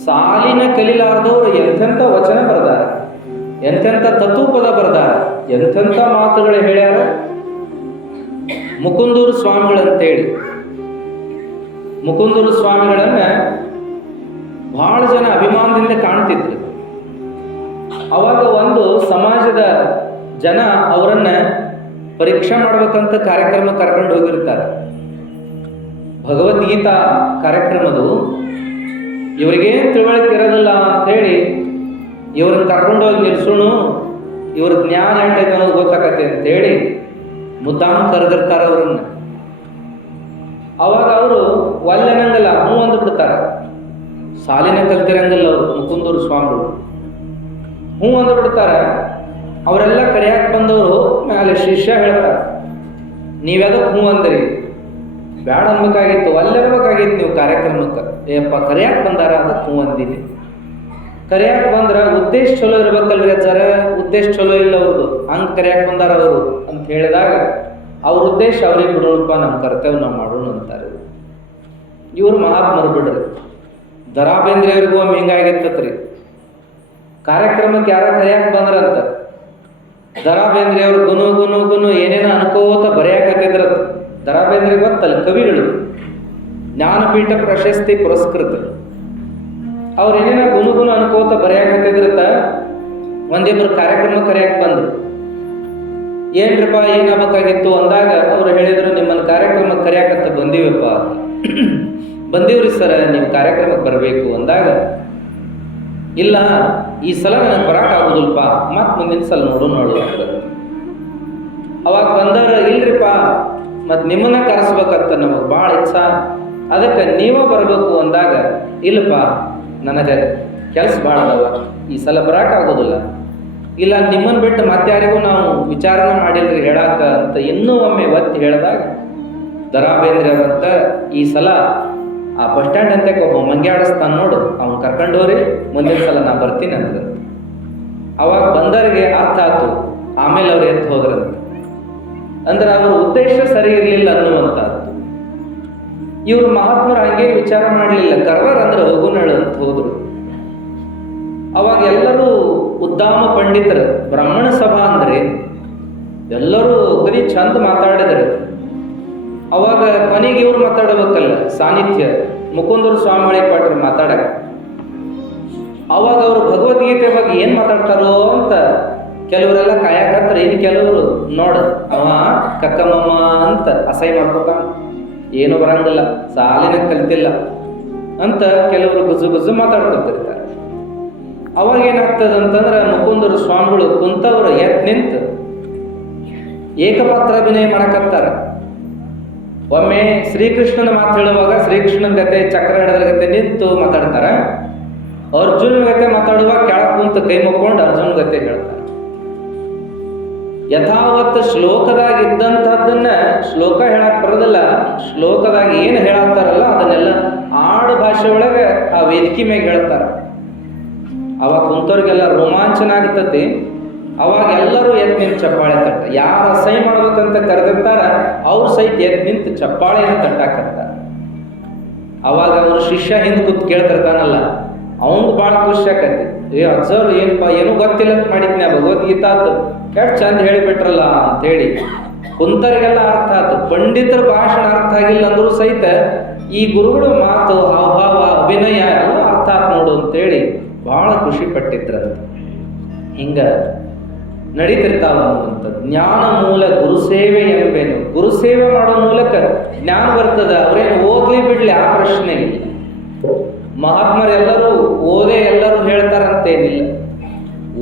ಸಾಲಿನ ಕಲಿಲಾರ್ದವ್ರು ಎಂತೆಂಥ ವಚನ ಬರೆದಾರ, ಎಂತೆಂಥ ತತ್ವಪದ ಬರೆದಾರ, ಎಂತೆಂಥ ಮಾತುಗಳು ಹೇಳ್ಯಾರ. ಮುಕುಂದೂರು ಸ್ವಾಮಿಗಳಂತೇಳಿ, ಮುಕುಂದೂರು ಸ್ವಾಮಿಗಳನ್ನ ಬಹಳ ಜನ ಅಭಿಮಾನದಿಂದ ಕಾಣ್ತಿದ್ರು. ಅವಾಗ ಒಂದು ಸಮಾಜದ ಜನ ಅವರನ್ನ ಪರೀಕ್ಷೆ ಮಾಡ್ಬೇಕಂತ ಕಾರ್ಯಕ್ರಮ ಕರ್ಕೊಂಡು ಹೋಗಿರ್ತಾರೆ. ಭಗವದ್ಗೀತಾ ಕಾರ್ಯಕ್ರಮದು ಇವರಿಗೆ ತಿಳುವಳಿಕೆ ಇರೋದಿಲ್ಲ ಅಂಥೇಳಿ ಇವ್ರನ್ನ ಕರ್ಕೊಂಡೋಗಿ ನಿಲ್ಸೋಣ, ಇವ್ರ ಜ್ಞಾನ ಎಂಟೈತೆ ಅನ್ನೋದು ಗೊತ್ತಾಗತ್ತೆ ಅಂತೇಳಿ ಮುದ್ದಾಂ ಕರೆದಿರ್ತಾರೆ ಅವ್ರನ್ನ. ಅವಾಗ ಅವರು ಒಲ್ಲೆನಂಗಲ್ಲ, ಹ್ಞೂ ಅಂದ್ಬಿಡ್ತಾರೆ. ಸಾಲಿನ ಕಲ್ತಿರಂಗಲ್ಲ ಅವರು ಮುಕುಂದೂರು ಸ್ವಾಮಿಗಳು. ಹ್ಞೂ ಅಂದ್ಬಿಡ್ತಾರೆ. ಅವರೆಲ್ಲ ಕರೆಯಾಕೆ ಬಂದವರು ಮೇಲೆ ಶಿಷ್ಯ ಹೇಳ್ತಾರೆ, ನೀವ್ಯಾದಕ್ಕೆ ಹ್ಞೂ ಅಂದ್ರಿ? ಬ್ಯಾಡ ಅನ್ಬೇಕಾಗಿತ್ತು, ಅಲ್ಲಿರ್ಬೇಕಾಗಿತ್ತು ನೀವು ಕಾರ್ಯಕ್ರಮಕ್ಕೆ. ಏಪ್ಪ ಕರೆಯಾಕೆ ಬಂದಾರ ಅದಕ್ಕೆ ಹ್ಞೂ ಅಂದಿನಿ. ಕರೆಯಾಕೆ ಬಂದ್ರ ಉದ್ದೇಶ ಚಲೋ ಇರ್ಬೇಕಲ್ರಿ ಸರ, ಉದ್ದೇಶ ಚಲೋ ಇಲ್ಲ ಅವ್ರದ್ದು, ಹಂಗೆ ಕರೆಯಾಕೆ ಬಂದಾರ ಅವರು ಅಂತ ಹೇಳಿದಾಗ ಅವ್ರ ಉದ್ದೇಶ ಅವ್ರಿಗೆ ಬಿಡೋಣಪ್ಪ, ನಮ್ಮ ಕರ್ತವ್ಯ ನಾವು ಮಾಡೋಣ ಅಂತಾರೆ. ಇವ್ರು ಮಹಾತ್ಮರು ಬಿಡ್ರಿ. ದರಾ ಬೇಂದ್ರೆಯವ್ರಿಗೂ ಒಮ್ಮೆ ಹಿಂಗಾಗಿರ್ತತ್ರಿ. ಕಾರ್ಯಕ್ರಮಕ್ಕೆ ಯಾರ ಕರೆಯಾಕೆ ಬಂದ್ರಂತ ದರಾ ಬೇಂದ್ರೆ ಅವರು ಗುನು ಗುನು ಗುನು ಏನೇನೋ ಅನ್ಕೋತ ಬರೆಯಾಕತ್ತಿದ್ರ. ದರಾ ಬೇಂದ್ರೆ ಗೊತ್ತಲ್ಲ, ಕವಿಗಳು, ಜ್ಞಾನಪೀಠ ಪ್ರಶಸ್ತಿ ಪುರಸ್ಕೃತ. ಅವ್ರು ಏನೇನೋ ಗುನು ಗುನು ಅನ್ಕೋತ ಬರೆಯಾಕತ್ತಿದ್ರತ. ಒಂದಿಬ್ರು ಕಾರ್ಯಕ್ರಮ ಕರೆಯಕ್ಕೆ ಬಂದ್ರು. ಏನ್ರಪ್ಪ ಏನಾಗಬೇಕಾಗಿತ್ತು ಅಂದಾಗ ಅವ್ರು ಹೇಳಿದ್ರು, ನಿಮ್ಮನ್ನು ಕಾರ್ಯಕ್ರಮಕ್ಕೆ ಕರೆಯಾಕತ್ತ ಬಂದೀವಪ್ಪ. ಬಂದೀವ್ರಿ ಸರ, ನೀವು ಕಾರ್ಯಕ್ರಮಕ್ಕೆ ಬರಬೇಕು ಅಂದಾಗ, ಇಲ್ಲ ಈ ಸಲ ನನಗೆ ಬರೋಕ್ಕಾಗೋದಿಲ್ಪ, ಮತ್ತೆ ಮುಂದಿನ ಸಲ ನೋಡು ಅಂತ. ಅವಾಗ ಬಂದವ್ರ, ಇಲ್ರಿಪ್ಪ ಮತ್ತು ನಿಮ್ಮನ್ನ ಕರೆಸ್ಬೇಕಂತ ನಮಗೆ ಭಾಳ ಇಚ್ಛಾ, ಅದಕ್ಕೆ ನೀವೇ ಬರಬೇಕು ಅಂದಾಗ, ಇಲ್ಲಪ್ಪ ನನಗೆ ಕೆಲಸ ಭಾಳ ಅದಾವ, ಈ ಸಲ ಬರೋಕ್ಕಾಗೋದಿಲ್ಲ. ಇಲ್ಲ ನಿಮ್ಮನ್ನು ಬಿಟ್ಟು ಮತ್ತಾರಿಗೂ ನಾವು ವಿಚಾರಣೆ ಮಾಡಿಲ್ರಿ ಹೇಳಾಕ ಅಂತ ಇನ್ನೂ ಒಮ್ಮೆ ಒತ್ತಿ ಹೇಳಿದಾಗ, ದರಾ ಬೇಂದ್ರೆ ಅವರಂತ, ಈ ಸಲ ಆ ಬಸ್ ಸ್ಟ್ಯಾಂಡ್ ಅಂತ ಒಬ್ಬ ಮಂಗ್ಯಾಡಿಸ್ತಾನೆ ನೋಡು, ಅವ್ನು ಕರ್ಕೊಂಡೋರಿ, ಮುಂದಿನ ಸಲ ನಾ ಬರ್ತೀನಿ ಅಂತ. ಅವಾಗ ಬಂದವರಿಗೆ ಅರ್ಥ ಆಯ್ತು. ಆಮೇಲೆ ಅವ್ರು ಎದ್ದು ಹೋದ್ರಂತ. ಅಂದ್ರೆ ಅವ್ರ ಉದ್ದೇಶ ಸರಿ ಇರಲಿಲ್ಲ ಅನ್ನುವಂಥದ್ದು. ಇವರು ಮಹಾತ್ಮರು ಹಂಗೆ ವಿಚಾರ ಮಾಡಲಿಲ್ಲ, ಕರ್ವರ್ ಅಂದ್ರೆ ಹೋಗುನಳು ಅಂತ ಹೋದ್ರು. ಅವಾಗ ಎಲ್ಲರೂ ಉದ್ದಾಮ ಪಂಡಿತರು, ಬ್ರಾಹ್ಮಣ ಸಭಾ ಅಂದ್ರೆ ಎಲ್ಲರೂ ಬರೀ ಚಂದ ಮಾತಾಡಿದರು. ಅವಾಗ ಕೊನೆಗೆ ಇವ್ರು ಮಾತಾಡಬೇಕಲ್ಲ, ಸಾನ್ನಿಧ್ಯ ಮುಕುಂದರ ಸ್ವಾಮಿಗಳಿಗೆ ಕೊಟ್ಟರು ಮಾತಾಡಕ್ಕೆ. ಅವಾಗ ಅವರು ಭಗವದ್ಗೀತೆ ಬಗ್ಗೆ ಏನು ಮಾತಾಡ್ತಾರೋ ಅಂತ ಕೆಲವರೆಲ್ಲ ಕಾಯಕತ್ತಾರೆ. ಇನ್ನು ಕೆಲವರು ನೋಡ ಅವ ಕಕ್ಕಮ್ಮಮ್ಮ ಅಂತ ಅಸಹ್ಯ ಮಾಡ್ಕೊತಾನ, ಏನು ಬರಂಗಿಲ್ಲ, ಸಾಲಿನ ಕಲ್ತಿಲ್ಲ ಅಂತ ಕೆಲವರು ಗುಜು ಗುಜು ಮಾತಾಡ್ಕೊತಿರ್ತಾರೆ. ಅವಾಗ ಏನಾಗ್ತದೆ ಅಂತಂದ್ರೆ, ಮುಕುಂದರ ಸ್ವಾಮಿಗಳು ಕುಂತವ್ರು ಎದ್ದು ನಿಂತು ಏಕಪಾತ್ರಾಭಿನಯ ಮಾಡಕತ್ತಾರ. ಒಮ್ಮೆ ಶ್ರೀಕೃಷ್ಣನ ಮಾತು ಹೇಳುವಾಗ ಶ್ರೀಕೃಷ್ಣನ ಗತೆ, ಚಕ್ರ ಹಿಡಿದ್ರ ಗತೆ ನಿಂತು ಮಾತಾಡ್ತಾರ. ಅರ್ಜುನ ಗತೆ ಮಾತಾಡುವಾಗ ಕೆಳಗೆ ಕುಂತು ಕೈ ಮುಕ್ಕೊಂಡು ಅರ್ಜುನ ಗತೆ ಹೇಳ್ತಾರೆ. ಯಥಾವತ್ ಶ್ಲೋಕದಾಗ ಇದ್ದಂಥದ್ದನ್ನ ಶ್ಲೋಕ ಹೇಳಕ್ ಬರೋದಿಲ್ಲ, ಶ್ಲೋಕದಾಗ ಏನು ಹೇಳತ್ತಾರಲ್ಲ ಅದನ್ನೆಲ್ಲ ಆಡು ಭಾಷೆ ಒಳಗೆ ಆ ವೇದಿಕೆ ಮ್ಯಾಗ ಹೇಳ್ತಾರ. ಅವಾಗ ಕುಂತವ್ರಿಗೆಲ್ಲ ರೋಮಾಂಚನ ಆಗ್ತತಿ. ಅವಾಗ ಎಲ್ಲರೂ ಎದ್ದು ನಿಂತು ಚಪ್ಪಾಳೆ ತಟ್ಟ, ಯಾರು ಅಸಹ್ಯ ಮಾಡ್ಬೇಕಂತ ಕರೆದಿರ್ತಾರ ಅವ್ರು ಸಹಿತ ಎದ್ದು ನಿಂತು ಚಪ್ಪಾಳೆಯನ್ನು ತಟ್ಟಾಕತ್ತಾರ. ಅವಾಗ ಅವ್ರ ಶಿಷ್ಯ ಹಿಂದೆ ಕೂತ್ ಕೇಳ್ತಿರ್ತಾನಲ್ಲ, ಅವನ್ದು ಭಾಳ ಖುಷಿ ಆಕತಿ. ಅಜ್ಜವ್ರು ಏನಪ್ಪ ಏನೂ ಗೊತ್ತಿಲ್ಲ ಮಾಡಿದ್ನ ಭಗವದ್ಗೀತಾದ್ದು ಕೆಟ್ಟ ಚಂದ ಹೇಳಿಬಿಟ್ರಲ್ಲ ಅಂತೇಳಿ ಕುಂತರಿಗೆಲ್ಲ ಅರ್ಥ ಆಯ್ತು. ಪಂಡಿತರ ಭಾಷಣ ಅರ್ಥ ಆಗಿಲ್ಲ ಅಂದ್ರೂ ಸಹಿತ ಈ ಗುರುಗಳು ಮಾತು, ಹಾವಭಾವ, ಅಭಿನಯ ಎಲ್ಲ ಅರ್ಥ ಆಯ್ತು ನೋಡು ಅಂತೇಳಿ ಭಾಳ ಖುಷಿ ಪಟ್ಟಿದ್ರಂತ. ಹಿಂಗ ನಡೀತಿರ್ತಾವ ಅನ್ನುವಂಥದ್ದು. ಜ್ಞಾನ ಮೂಲ ಗುರುಸೇವೆ ಎಂಬೇನು. ಗುರುಸೇವೆ ಮಾಡೋ ಮೂಲಕ ಜ್ಞಾನ ಬರ್ತದ. ಅವ್ರೇನು ಓದ್ಲಿ ಬಿಡ್ಲಿ ಆ ಪ್ರಶ್ನೆ ಇಲ್ಲ. ಮಹಾತ್ಮರೆಲ್ಲರೂ ಓದೇ ಎಲ್ಲರೂ ಹೇಳ್ತಾರಂತೇನಿಲ್ಲ.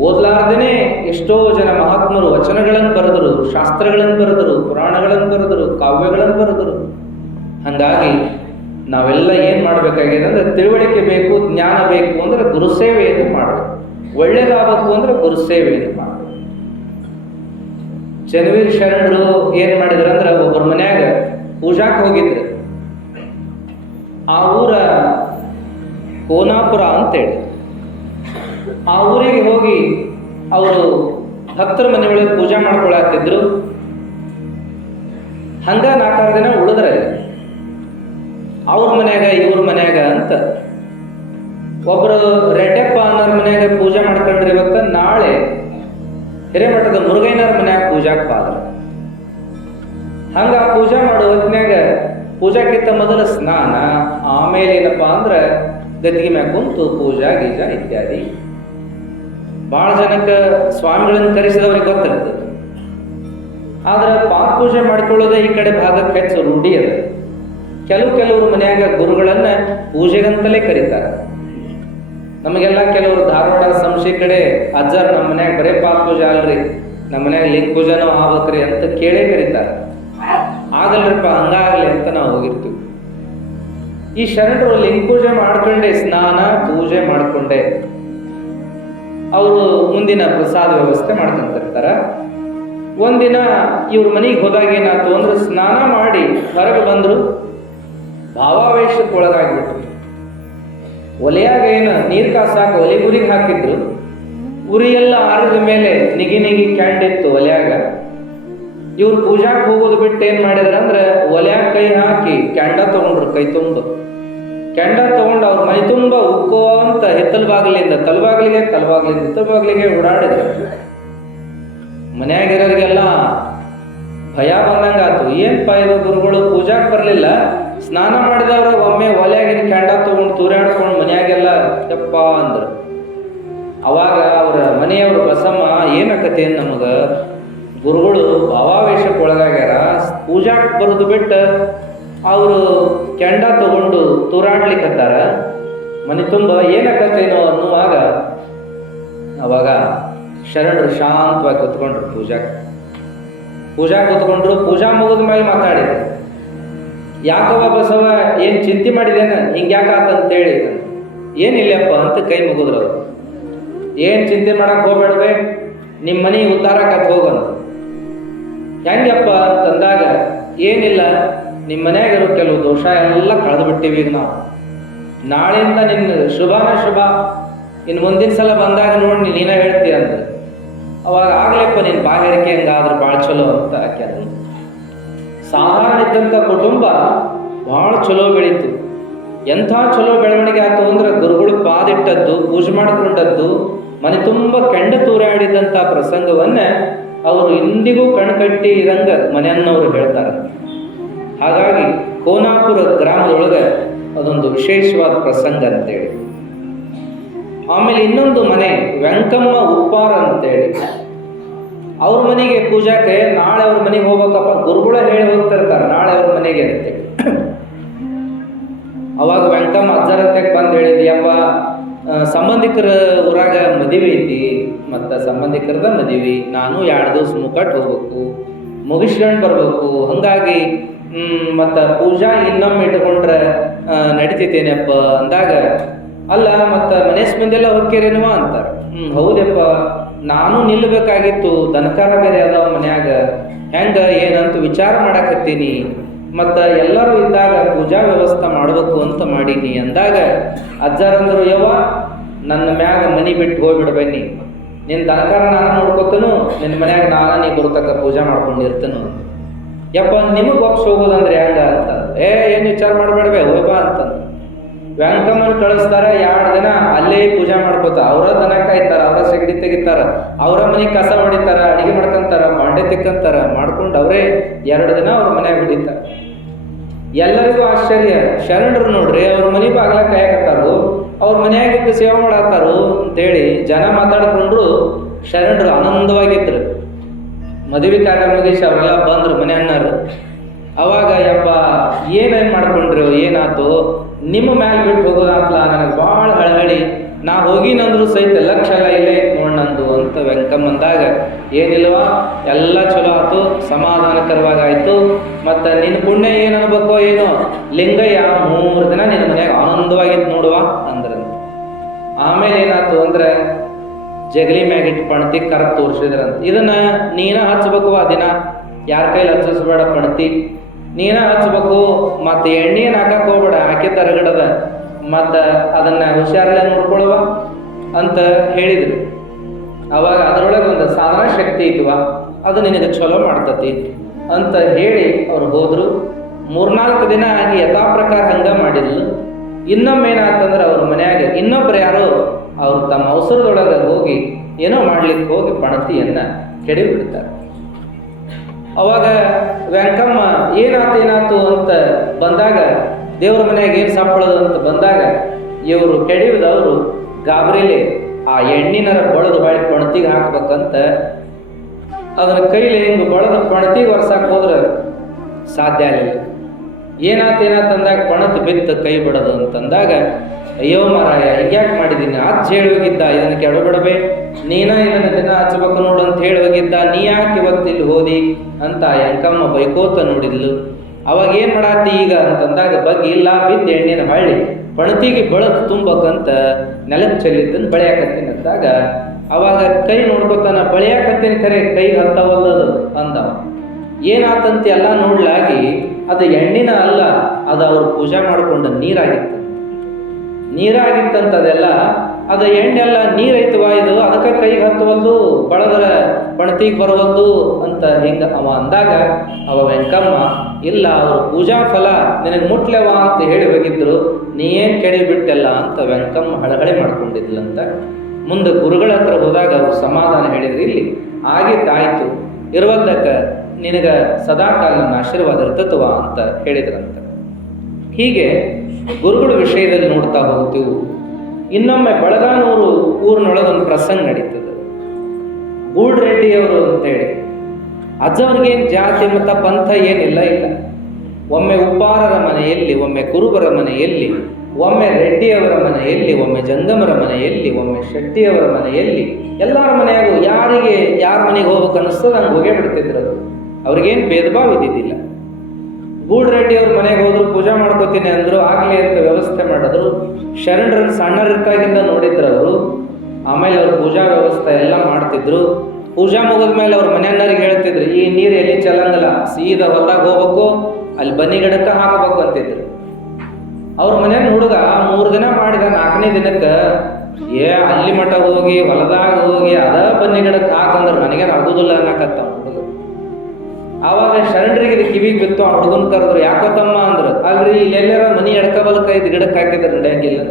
ಓದ್ಲಾರ್ದೇನೆ ಎಷ್ಟೋ ಜನ ಮಹಾತ್ಮರು ವಚನಗಳನ್ನು ಬರೆದರು, ಶಾಸ್ತ್ರಗಳನ್ನು ಬರೆದರು, ಪುರಾಣಗಳನ್ನು ಬರೆದರು, ಕಾವ್ಯಗಳನ್ನು ಬರೆದರು. ಹಾಗಾಗಿ ನಾವೆಲ್ಲ ಏನು ಮಾಡಬೇಕಾಗಿದೆ ಅಂದರೆ, ತಿಳುವಳಿಕೆ ಬೇಕು, ಜ್ಞಾನ ಬೇಕು ಅಂದರೆ ಗುರುಸೇವೆಯನ್ನು ಮಾಡಬೇಕು. ಒಳ್ಳೇದಾಗಬೇಕು ಅಂದರೆ ಗುರುಸೇವೆಯನ್ನು ಮಾಡಬೇಕು. ಚನ್ನವೀರ ಶರಣರು ಏನು ಮಾಡಿದ್ರು ಅಂದ್ರೆ, ಒಬ್ಬರ ಮನ್ಯಾಗ ಪೂಜಾಕ್ಕೆ ಹೋಗಿದ್ರು. ಆ ಊರ ಕೋನಾಪುರ ಅಂತೇಳಿ. ಆ ಊರಿಗೆ ಹೋಗಿ ಅವರು ಭಕ್ತರ ಮನೆಯೊಳಗೆ ಪೂಜೆ ಮಾಡ್ಕೊಳತ್ತಿದ್ರು. ಹಂಗ 4-6 ದಿನ ಉಳಿದ್ರೆ ಅವ್ರ ಮನ್ಯಾಗ ಇವ್ರ ಮನ್ಯಾಗ ಅಂತ ಒಬ್ಬರು ರೆಡ್ಡಪ್ಪ ಅನ್ನೋರ ಮನ್ಯಾಗ ಪೂಜೆ ಮಾಡ್ಕೊಂಡ್ರಿ. ಇವತ್ತು ನಾಳೆ ಹಿರೇಮಠದ ಮುರುಗೈನವ್ರ ಮನ್ಯಾಗ ಪೂಜಾಕ್ಕೆ ಬಾದ್ರ. ಹಂಗ ಪೂಜೆ ಮಾಡೋ ಹೊತ್ನ್ಯಾಗ ಪೂಜಾಕ್ಕಿಂತ ಮೊದಲು ಸ್ನಾನ, ಆಮೇಲೆ ಏನಪ್ಪಾ ಅಂದ್ರೆ ಗದ್ದಿಗೆ ಮ್ಯಾಗ ಕುಂತು ಪೂಜಾ ಗೀಜಾ ಇತ್ಯಾದಿ. ಭಾಳ ಜನಕ್ಕೆ ಸ್ವಾಮಿಗಳನ್ನು ಕರೆಸಿದವ್ರಿಗೆ ಗೊತ್ತಿರ್ತದೆ. ಆದ್ರೆ ಪಾತ್ ಪೂಜೆ ಮಾಡ್ಕೊಳ್ಳೋದೇ ಈ ಕಡೆ ಭಾಗಕ್ಕೆ ಹೆಚ್ಚು ರೂಢಿ ಅದ. ಕೆಲವರು ಮನ್ಯಾಗ ಗುರುಗಳನ್ನ ಪೂಜೆಗಂತಲೇ ಕರೀತಾರೆ. ನಮಗೆಲ್ಲ ಕೆಲವರು ಧಾರವಾಡ ಸಂಶಯ ಕಡೆ ಅಜ್ಜರ್ ನಮ್ಮ ಮನ್ಯಾಗ ಬರೇ ಪಾತ್ ಪೂಜೆ ಅಲ್ರಿ, ನಮ್ಮ ಮನ್ಯಾಗ ಲಿಂಗ ಪೂಜೆನೂ ಆಗ್ಬೇಕ್ರಿ ಅಂತ ಕೇಳೇ ಕರೀತಾರೆ. ಆಗಲ್ರಿಪ್ಪ, ಹಂಗಾಗಲಿ ಅಂತ ನಾವು ಹೋಗಿರ್ತೀವಿ. ಈ ಶರಣರು ಲಿಂಗ ಪೂಜೆ ಮಾಡ್ಕೊಂಡೆ, ಸ್ನಾನ ಪೂಜೆ ಮಾಡ್ಕೊಂಡೆ ಅವರು ಮುಂದಿನ ಪ್ರಸಾದ ವ್ಯವಸ್ಥೆ ಮಾಡ್ಕೊಂತಿರ್ತಾರ. ಒಂದಿನ ಇವ್ರ ಮನೆಗೆ ಹೋದಾಗ ಏನಾಯ್ತು ಅಂದ್ರೆ, ಸ್ನಾನ ಮಾಡಿ ಹೊರಗೆ ಬಂದರು, ಭಾವಾವೇಶಕ್ಕೆ ಒಳಗಾಗ್ಬಿಟ್ರು. ಒಲೆಯಾಗ ಏನು ನೀರು ಕಾಸಾಕ ಒಲೆ ಗುರಿಗೆ ಹಾಕಿದ್ರು. ಉರಿಯೆಲ್ಲ ಆರಿದ ಮೇಲೆ ನಿಗಿ ಕ್ಯಾಂಡಿತ್ತು ಒಲೆಯಾಗ. ಇವ್ರು ಪೂಜಾಕ್ಕೆ ಹೋಗೋದು ಬಿಟ್ಟು ಏನು ಮಾಡಿದ್ರ ಅಂದ್ರೆ, ಒಲೆಯಾಗ ಕೈ ಹಾಕಿ ಕ್ಯಾಂಡ ತಗೊಂಡ್ರು. ಕೈ ತುಂಬ ಕೆಂಡ ತಗೊಂಡು ಅವ್ರ ಮೈ ತುಂಬ ಉಕ್ಕೋ ಅಂತ ಹಿತ್ತಲ ಬಾಗಿಲಿಂದ ತಲಬಾಗಿಲಿಗೆ ಹಿತ್ತಲ ಬಾಗಿಲಿಗೆ ಓಡಾಡಿದ್ರು. ಮನ್ಯಾಗಿರೋರಿಗೆಲ್ಲ ಭಯ ಬಂದಂಗಾತು. ಏನಪ್ಪ ಇದು ಗುರುಗಳು ಪೂಜಾಕ್ಕೆ ಬರಲಿಲ್ಲ, ಸ್ನಾನ ಮಾಡಿದವ್ರ ಒಮ್ಮೆ ಒಲೆಯಾಗಿನ ಕ್ಯಾಂಡ ತೊಗೊಂಡು ತೂರಾಡ್ಕೊಂಡು ಮನ್ಯಾಗೆಲ್ಲ ಯಪ್ಪ ಅಂದ್ರು. ಅವಾಗ ಅವ್ರ ಮನೆಯವರು ಬಸಮ್ಮ ಏನಕತೆ ನಮಗೆ ಗುರುಗಳು ಭಾವಾವೇಶಕ್ಕೆ ಒಳಗಾಗ್ಯಾರ, ಪೂಜಾಕ್ಕೆ ಬರೋದು ಬಿಟ್ಟು ಅವರು ಕೆಂಡ ತಗೊಂಡು ತೂರಾಡ್ಲಿಕ್ಕತ್ತಾರ, ಮನೆ ತುಂಬ ಏನಕತ್ತೇನೋ ಅನ್ನುವಾಗ ಅವಾಗ ಶರಣರು ಶಾಂತವಾಗಿ ಕೂತ್ಕೊಂಡ್ರು. ಪೂಜಾ ಕೂತ್ಕೊಂಡ್ರು. ಪೂಜಾ ಮುಗಿದ ಮೇಲೆ ಮಾತಾಡಿದ್ರು. ಯಾಕವ್ವ ಬಸವ ಏನು ಚಿಂತೆ ಮಾಡಿದೇನ, ಹಿಂಗೆ ಯಾಕಾತಂತೇಳಿ. ಏನಿಲ್ಲಪ್ಪ ಅಂತ ಕೈ ಮುಗಿದ್ರು ಅವರು. ಏನು ಚಿಂತೆ ಮಾಡಕ್ಕೆ ಹೋಗ್ಬೇಡ್ವೆ, ನಿಮ್ಮ ಮನೆ ಉದ್ಧಾರಕ್ಕೆ ಹೋಗೋಣ. ಹೆಂಗಪ್ಪ ಅಂತಂದಾಗ ಏನಿಲ್ಲ, ನಿಮ್ಮ ಮನ್ಯಾಗಿರೋ ಕೆಲವು ದೋಷ ಎಲ್ಲ ಕಳೆದು ಬಿಟ್ಟಿವಿ ಈಗ ನಾವು. ನಾಳೆಯಿಂದ ನಿನ್ನ ಶುಭ, ಇನ್ನು ಮುಂದಿನ ಸಲ ಬಂದಾಗ ನೋಡಿ ನೀನ ಹೇಳ್ತೀಯ ಅಂತ. ಅವಾಗ ಆಗ್ಲಪ್ಪ ನೀನು ಬಾಗರಿಕೆ ಹಂಗಾದ್ರೆ ಭಾಳ ಚಲೋ ಅಂತ ಹಾಕ್ಯಾರ. ಸಾಧಾರಣ ಇದ್ದಂಥ ಕುಟುಂಬ ಭಾಳ ಚಲೋ ಬೆಳೀತು. ಎಂಥ ಚಲೋ ಬೆಳವಣಿಗೆ ಆಯ್ತು ಅಂದ್ರೆ ಗುರುಗಳು ಪಾದಿಟ್ಟದ್ದು, ಪೂಜೆ ಮಾಡಿಕೊಂಡದ್ದು, ಮನೆ ತುಂಬ ಕೆಂಡ ತೂರಾಡಿದಂಥ ಪ್ರಸಂಗವನ್ನ ಅವರು ಇಂದಿಗೂ ಕಣ್ಕಟ್ಟಿ ಇರಂಗ ಮನೆಯನ್ನವರು ಹೇಳ್ತಾರೆ. ಹಾಗಾಗಿ ಕೋನಾಪುರ ಗ್ರಾಮದೊಳಗೆ ಅದೊಂದು ವಿಶೇಷವಾದ ಪ್ರಸಂಗ ಅಂತೇಳಿ. ಆಮೇಲೆ ಇನ್ನೊಂದು ಮನೆ ವೆಂಕಮ್ಮ ಉಪ್ಪಾರ ಅಂತೇಳಿ, ಅವ್ರ ಮನೆಗೆ ಪೂಜಾಕ್ಕೆ ನಾಳೆ ಅವ್ರ ಮನೆಗೆ ಹೋಗ್ಬೇಕಪ್ಪ, ಗುರುಗಳ ಹೇಳಿ ಹೋಗ್ತಿರ್ತಾರೆ ನಾಳೆ ಅವ್ರ ಮನೆಗೆ ಅಂತೇಳಿ. ಅವಾಗ ವೆಂಕಮ್ಮ ಅಜ್ಜರತ್ತೆಗೆ ಬಂದು ಹೇಳಿದ್ಯಪ್ಪ, ಸಂಬಂಧಿಕರ ಊರಾಗ ಮದುವೆ ಐತಿ, ಮತ್ತು ಸಂಬಂಧಿಕರದ ಮದುವೆ, ನಾನು 2 ದಿವಸ ಮುಕ್ಕಟ್ಟು ಹೋಗ್ಬೇಕು, ಮುಗಿಸ್ಕೊಂಡು ಬರ್ಬೇಕು, ಹಾಗಾಗಿ ಮತ್ತು ಪೂಜಾ ಇನ್ನೊಮ್ಮೆ ಇಟ್ಕೊಂಡ್ರೆ ನಡಿತೈತೇನಪ್ಪ ಅಂದಾಗ, ಅಲ್ಲ ಮತ್ತು ಮನೇಶ್ ಮಂದಿಯೆಲ್ಲ ಹೋಗ್ಕೇರೇನುವ ಅಂತಾರೆ. ಹೌದಪ್ಪ, ನಾನು ನಿಲ್ಲಬೇಕಾಗಿತ್ತು, ದನಕಾರ ಬೇರೆ ಅದಾವ ಮನ್ಯಾಗ, ಹೆಂಗೆ ಏನಂತ ವಿಚಾರ ಮಾಡಕತ್ತೀನಿ, ಮತ್ತು ಎಲ್ಲರೂ ಇದ್ದಾಗ ಪೂಜಾ ವ್ಯವಸ್ಥೆ ಮಾಡಬೇಕು ಅಂತ ಮಾಡೀನಿ ಅಂದಾಗ ಅಜ್ಜರಂದ್ರು, ಯವ್ವ ನನ್ನ ಮ್ಯಾಗ ಮನೆ ಬಿಟ್ಟು ಹೋಗ್ಬಿಡ್ಬನ್ನಿ, ನಿನ್ನ ದನಕಾರ ನಾನು ನೋಡ್ಕೊತನು, ನಿನ್ನ ಮನ್ಯಾಗ ನೀ ಬರ್ತಕ್ಕ ಪೂಜಾ ಮಾಡ್ಕೊಂಡಿರ್ತನು. ಯಪ್ಪ ನಿಮಗೆ ಒಪ್ಸ್ ಹೋಗೋದಂದ್ರೆ ಹೆಂಗ ಅಂತ, ಏನು ವಿಚಾರ ಮಾಡಬೇಡ್ಬೇ ಹೋಗ್ಬಾ ಅಂತಂದು ವೆಂಕಮ್ಮನ ಕಳಿಸ್ತಾರೆ. 2 ದಿನ ಅಲ್ಲೇ ಪೂಜಾ ಮಾಡ್ಕೋತ, ಅವರ ದನ ಕಾಯ್ತಾರ, ಅವರ ಸಗಡಿ ತೆಗಿತಾರ, ಅವರ ಮನೆಗೆ ಕಸ ಹೊಡಿತಾರ, ಅಡಿಗೆ ಮಾಡ್ಕೊಂತಾರ, ಬಾಂಡೆ ತಿಕ್ಕಂತಾರ, ಮಾಡ್ಕೊಂಡು ಅವರೇ 2 ದಿನ ಅವ್ರ ಮನ್ಯಾಗ ಹೊಡಿತಾರ. ಎಲ್ಲರಿಗೂ ಆಶ್ಚರ್ಯ. ಶರಣರು ನೋಡ್ರಿ ಅವ್ರ ಮನೆ ಬಾಗ್ಲ ಕಾಯಕತ್ತಾರು, ಅವ್ರ ಮನೆಯಾಗಿದ್ದು ಸೇವೆ ಮಾಡತ್ತಾರು ಅಂತೇಳಿ ಜನ ಮಾತಾಡ್ಕೊಂಡ್ರು. ಶರಣರು ಆನಂದವಾಗಿದ್ರು. ಮದುವೆ ಕಾರ್ಯ ಮುಗಿಸಿ ಅವರೆಲ್ಲ ಬಂದ್ರು ಮನೆ ಅನ್ನಾರು. ಅವಾಗ ಯಪ್ಪ ಏನೇನು ಮಾಡ್ಕೊಂಡ್ರು, ಏನಾಯ್ತು, ನಿಮ್ಮ ಮ್ಯಾಲೆ ಬಿಟ್ಟು ಹೋಗೋದಾತ್ಲ, ನನಗೆ ಭಾಳ ಹಳಹಳಿ, ನಾ ಹೋಗಿನಂದ್ರು ಸಹಿತ ಲಕ್ಷ ಎಲ್ಲ ಇಲ್ಲೇ ನೋಡಿ ನಂದು ಅಂತ ವೆಂಕಮ್ಮಂದಾಗ, ಏನಿಲ್ವಾ ಎಲ್ಲ ಚಲೋ ಆಯ್ತು, ಸಮಾಧಾನಕರವಾಗಾಯ್ತು, ಮತ್ತು ನಿನ್ನ ಪುಣ್ಯ ಏನು ಅನ್ಬೇಕೋ ಏನೋ, ಲಿಂಗಯ್ಯ 3 ದಿನ ನಿನ್ನ ಮನ್ಯಾಗ ಆನಂದವಾಗಿತ್ತು ನೋಡುವ ಅಂದ್ರಂತ. ಆಮೇಲೆ ಏನಾಯ್ತು ಅಂದ್ರೆ ಜಗಲಿ ಮ್ಯಾಗಿಟ್ಟು ಪಣತಿ ಕರೆಕ್ಟ್ ತೋರಿಸಿದ್ರಂತ. ಇದನ್ನ ನೀನ ಹಚ್ಬೇಕು, ಆ ದಿನ ಯಾರ ಕೈಲಿ ಹಚ್ಚಿಸ್ಬೇಡ, ಪಣತಿ ನೀನ ಹಚ್ಬೇಕು, ಮತ್ತು ಎಣ್ಣೆಯನ್ನು ಹಾಕಕ್ಕೆ ಹೋಗ್ಬೇಡ, ಹಾಕಿ ತರಗಡದ, ಮತ್ತು ಅದನ್ನು ಹುಷಾರಲ್ಲೇ ನೋಡ್ಕೊಳುವ ಅಂತ ಹೇಳಿದ್ರು. ಅವಾಗ ಅದರೊಳಗೆ ಒಂದು ಸಾಧನ ಶಕ್ತಿ ಐತವ, ಅದು ನಿನಗೆ ಚಲೋ ಮಾಡ್ತತಿ ಅಂತ ಹೇಳಿ ಅವ್ರು ಹೋದರು. 3-4 ದಿನ ಆಗಿ ಯಥಾ ಪ್ರಕಾರ ಹಂಗೆ ಮಾಡಿದ್ಲು. ಇನ್ನೊಮ್ಮೆ ಏನಾಯ್ತಂದ್ರೆ ಅವ್ರ ಮನ್ಯಾಗ ಇನ್ನೊಬ್ರು ಯಾರೋ ಅವ್ರು ತಮ್ಮ ಅವಸರದೊಳಗೆ ಹೋಗಿ ಏನೋ ಮಾಡ್ಲಿಕ್ಕೆ ಹೋಗಿ ಪಣತಿಯನ್ನು ಕೆಡಿಬಿಡ್ತಾರೆ. ಅವಾಗ ವೆಂಕಮ್ಮ ಏನಾತು ಅಂತ ಬಂದಾಗ, ದೇವ್ರ ಮನೆಯಾಗ ಏನು ಸಾಪಳೋದು ಅಂತ ಬಂದಾಗ, ಇವರು ಕೆಡಿವಿದವರು ಗಾಬರಿಲಿ ಆ ಎಣ್ಣಿನರ ಬಳದು ಬಾಳಿ ಪಣತಿಗೆ ಹಾಕ್ಬೇಕಂತ ಅದನ್ನ ಕೈಲಿ ಹಿಂಗೆ ಬಳದು ಪಣತಿಗೆ ಒರ್ಸಕ್ಕೆ ಹೋದ್ರೆ ಸಾಧ್ಯ ಆಗಲಿಲ್ಲ. ಏನಾತಂದಾಗ ಪಣತ್ ಬಿತ್ತು ಕೈ ಬಿಡೋದು ಅಂತಂದಾಗ, ಅಯ್ಯೋ ಮಾರಾಯ ಹಿಂಗ್ಯಾಕೆ ಮಾಡಿದ್ದೀನಿ, ಹಚ್ಚಿ ಹೇಳಿ ಹೋಗಿದ್ದ, ಇದನ್ನು ಕೆಡಬಿಡಬೇ, ನೀನ ಇದನ್ನು ದಿನ ಹಚ್ಬೇಕು ನೋಡು ಅಂತ ಹೇಳಿ ಹೋಗಿದ್ದ, ನೀ ಯಾಕೆ ಇವತ್ತು ಇಲ್ಲಿ ಹೋದಿ ಅಂತ ವೆಂಕಮ್ಮ ಬೈಕೋತ ನೋಡಿದ್ಲು. ಅವಾಗ ಏನು ಮಾಡಾತಿ ಈಗ ಅಂತಂದಾಗ, ಬಗ್ಗೆ ಇಲ್ಲ ಬಿದ್ದು ಎಣ್ಣೆನ ಹಳ್ಳಿ ಪಣತಿಗೆ ಬಳದು ತುಂಬಕ್ಕಂತ ನೆಲಕ್ಕೆ ಚೆಲ್ಲಿದ್ದನ್ನು ಬಳಿಯಾಕತ್ತೀನಿ ಅಂದಾಗ, ಅವಾಗ ಕೈ ನೋಡ್ಕೊತಾನ, ಬಳಿಯಾಕತ್ತೀನಿ ಖರೆ ಕೈಗೆ ಹತ್ತವಲ್ಲದು ಅಂದವ. ಏನಾತಂತ ಎಲ್ಲ ನೋಡ್ಲಾಗಿ ಅದು ಎಣ್ಣಿನ ಅಲ್ಲ, ಅದು ಅವ್ರು ಪೂಜೆ ಮಾಡಿಕೊಂಡ ನೀರಾಗಿತ್ತಂತದೆಲ್ಲ, ಅದು ಎಣ್ಣೆಲ್ಲ ನೀರೈತವ ಇದು, ಅದಕ್ಕೆ ಕೈಗೆ ಹತ್ತವಲ್ದು, ಬಳದರ ಪಣತಿಗೆ ಬರವಲ್ದು ಅಂತ ಹಿಂಗೆ ಅವ ಅಂದಾಗ, ಅವ ವೆಂಕಮ್ಮ ಇಲ್ಲ ಅವರು ಪೂಜಾ ಫಲ ನಿನಗೆ ಮುಟ್ಲೆವ ಅಂತ ಹೇಳಿ ಹೋಗಿದ್ರು, ನೀ ಏನು ಕೆಡಿ ಬಿಟ್ಟೆಲ್ಲ ಅಂತ ವೆಂಕಮ್ಮ ಹಳಹಳಿ ಮಾಡ್ಕೊಂಡಿದ್ಲಂತ. ಮುಂದೆ ಗುರುಗಳ ಹತ್ರ ಹೋದಾಗ ಅವ್ರು ಸಮಾಧಾನ ಹೇಳಿದ್ರು. ಇಲ್ಲಿ ಆಗಿತ್ತಾಯ್ತು, ಇರುವುದಕ್ಕೆ ನಿನಗೆ ಸದಾಕಾಲ ನನ್ನ ಆಶೀರ್ವಾದ ಇರ್ತತ್ವ ಅಂತ ಹೇಳಿದ್ರಂತ. ಹೀಗೆ ಗುರುಗಳ ವಿಷಯದಲ್ಲಿ ನೋಡ್ತಾ ಹೋಗ್ತೀವಿ. ಇನ್ನೊಮ್ಮೆ ಬಳಗಾನೂರು ಊರಿನೊಳಗೊಂದು ಪ್ರಸಂಗ ನಡೀತದೆ. ಗೂಡ್ರೆಡ್ಡಿಯವರು ಅಂತೇಳಿ ಅಜ್ಜವ್ರಿಗೇನು ಜಾತಿ ಮತ ಪಂಥ ಏನಿಲ್ಲ ಇಲ್ಲ. ಒಮ್ಮೆ ಉಪ್ಪಾರರ ಮನೆಯಲ್ಲಿ, ಒಮ್ಮೆ ಕುರುಬರ ಮನೆಯಲ್ಲಿ, ಒಮ್ಮೆ ರೆಡ್ಡಿಯವರ ಮನೆಯಲ್ಲಿ, ಒಮ್ಮೆ ಜಂಗಮರ ಮನೆಯಲ್ಲಿ, ಒಮ್ಮೆ ಶೆಟ್ಟಿಯವರ ಮನೆಯಲ್ಲಿ, ಎಲ್ಲರ ಮನೆಯಾಗೂ ಯಾರಿಗೆ ಯಾರ ಮನೆಗೆ ಹೋಗ್ಬೇಕು ಅನ್ನಿಸ್ತದೆ ಹಂಗೆ ಹೋಗೇ ಬಿಡ್ತಿದ್ರು. ಅವ್ರಿಗೇನು ಭೇದ ಭಾವ ಇದ್ದಿದ್ದಿಲ್ಲ. ಗೂಡ್ರೆಡ್ಡಿಯವ್ರ ಮನೆಗೆ ಹೋದ್ರು, ಪೂಜಾ ಮಾಡ್ಕೋತೀನಿ ಅಂದರು, ಆಗಲಿ ಅಂತ ವ್ಯವಸ್ಥೆ ಮಾಡಿದ್ರು. ಶರಣರನ್ನು ಸಣ್ಣರಿರ್ತಾಗಿಂದ ನೋಡಿದ್ರು ಅವರು. ಆಮೇಲೆ ಅವ್ರು ಪೂಜಾ ವ್ಯವಸ್ಥೆ ಎಲ್ಲ ಮಾಡ್ತಿದ್ರು. ಪೂಜಾ ಮುಗಿದ ಮೇಲೆ ಅವ್ರ ಮನೆಯನ್ನರಿಗೆ ಹೇಳ್ತಿದ್ರು, ಈ ನೀರು ಎಲ್ಲಿ ಚಲಂಗಲ್ಲ, ಸೀದಾ ಹೊಲ್ದಾಗ ಹೋಗ್ಬೇಕು, ಅಲ್ಲಿ ಬನ್ನಿ ಗಿಡಕ್ಕೆ ಹಾಕಬೇಕು ಅಂತಿದ್ರು. ಅವ್ರ ಮನೆಯ ಹುಡುಗ 3 ದಿನ ಮಾಡಿದ, 4ನೇ ದಿನಕ್ಕೆ ಅಲ್ಲಿ ಮಠ ಹೋಗಿ ಹೊಲದಾಗ ಹೋಗಿ ಅದ ಬನ್ನಿ ಗಿಡಕ್ಕೆ ಹಾಕಂದ್ರೆ ನನಗೇನು ಆಗುದಿಲ್ಲ ಅನ್ನಕತ್ತ ಹುಡುಗ. ಆವಾಗ ಶರಣರಿಗೆ ಇದು ಕಿವಿಗೆ ಬಿತ್ತು. ಆ ಹುಡುಗನ್ ಕರೆದ್ರು, ಯಾಕೋತಮ್ಮ ಅಂದ್ರು. ಅಲ್ರಿ ಇಲ್ಲೆಲ್ಲಾರ ಮನಿ ಎಡ್ಕಬಲ್ಕ ಇದು ಗಿಡಕ್ಕೆ ಹಾಕಿದ್ರೆ ನಡೆಯಂಗಿಲ್ಲ,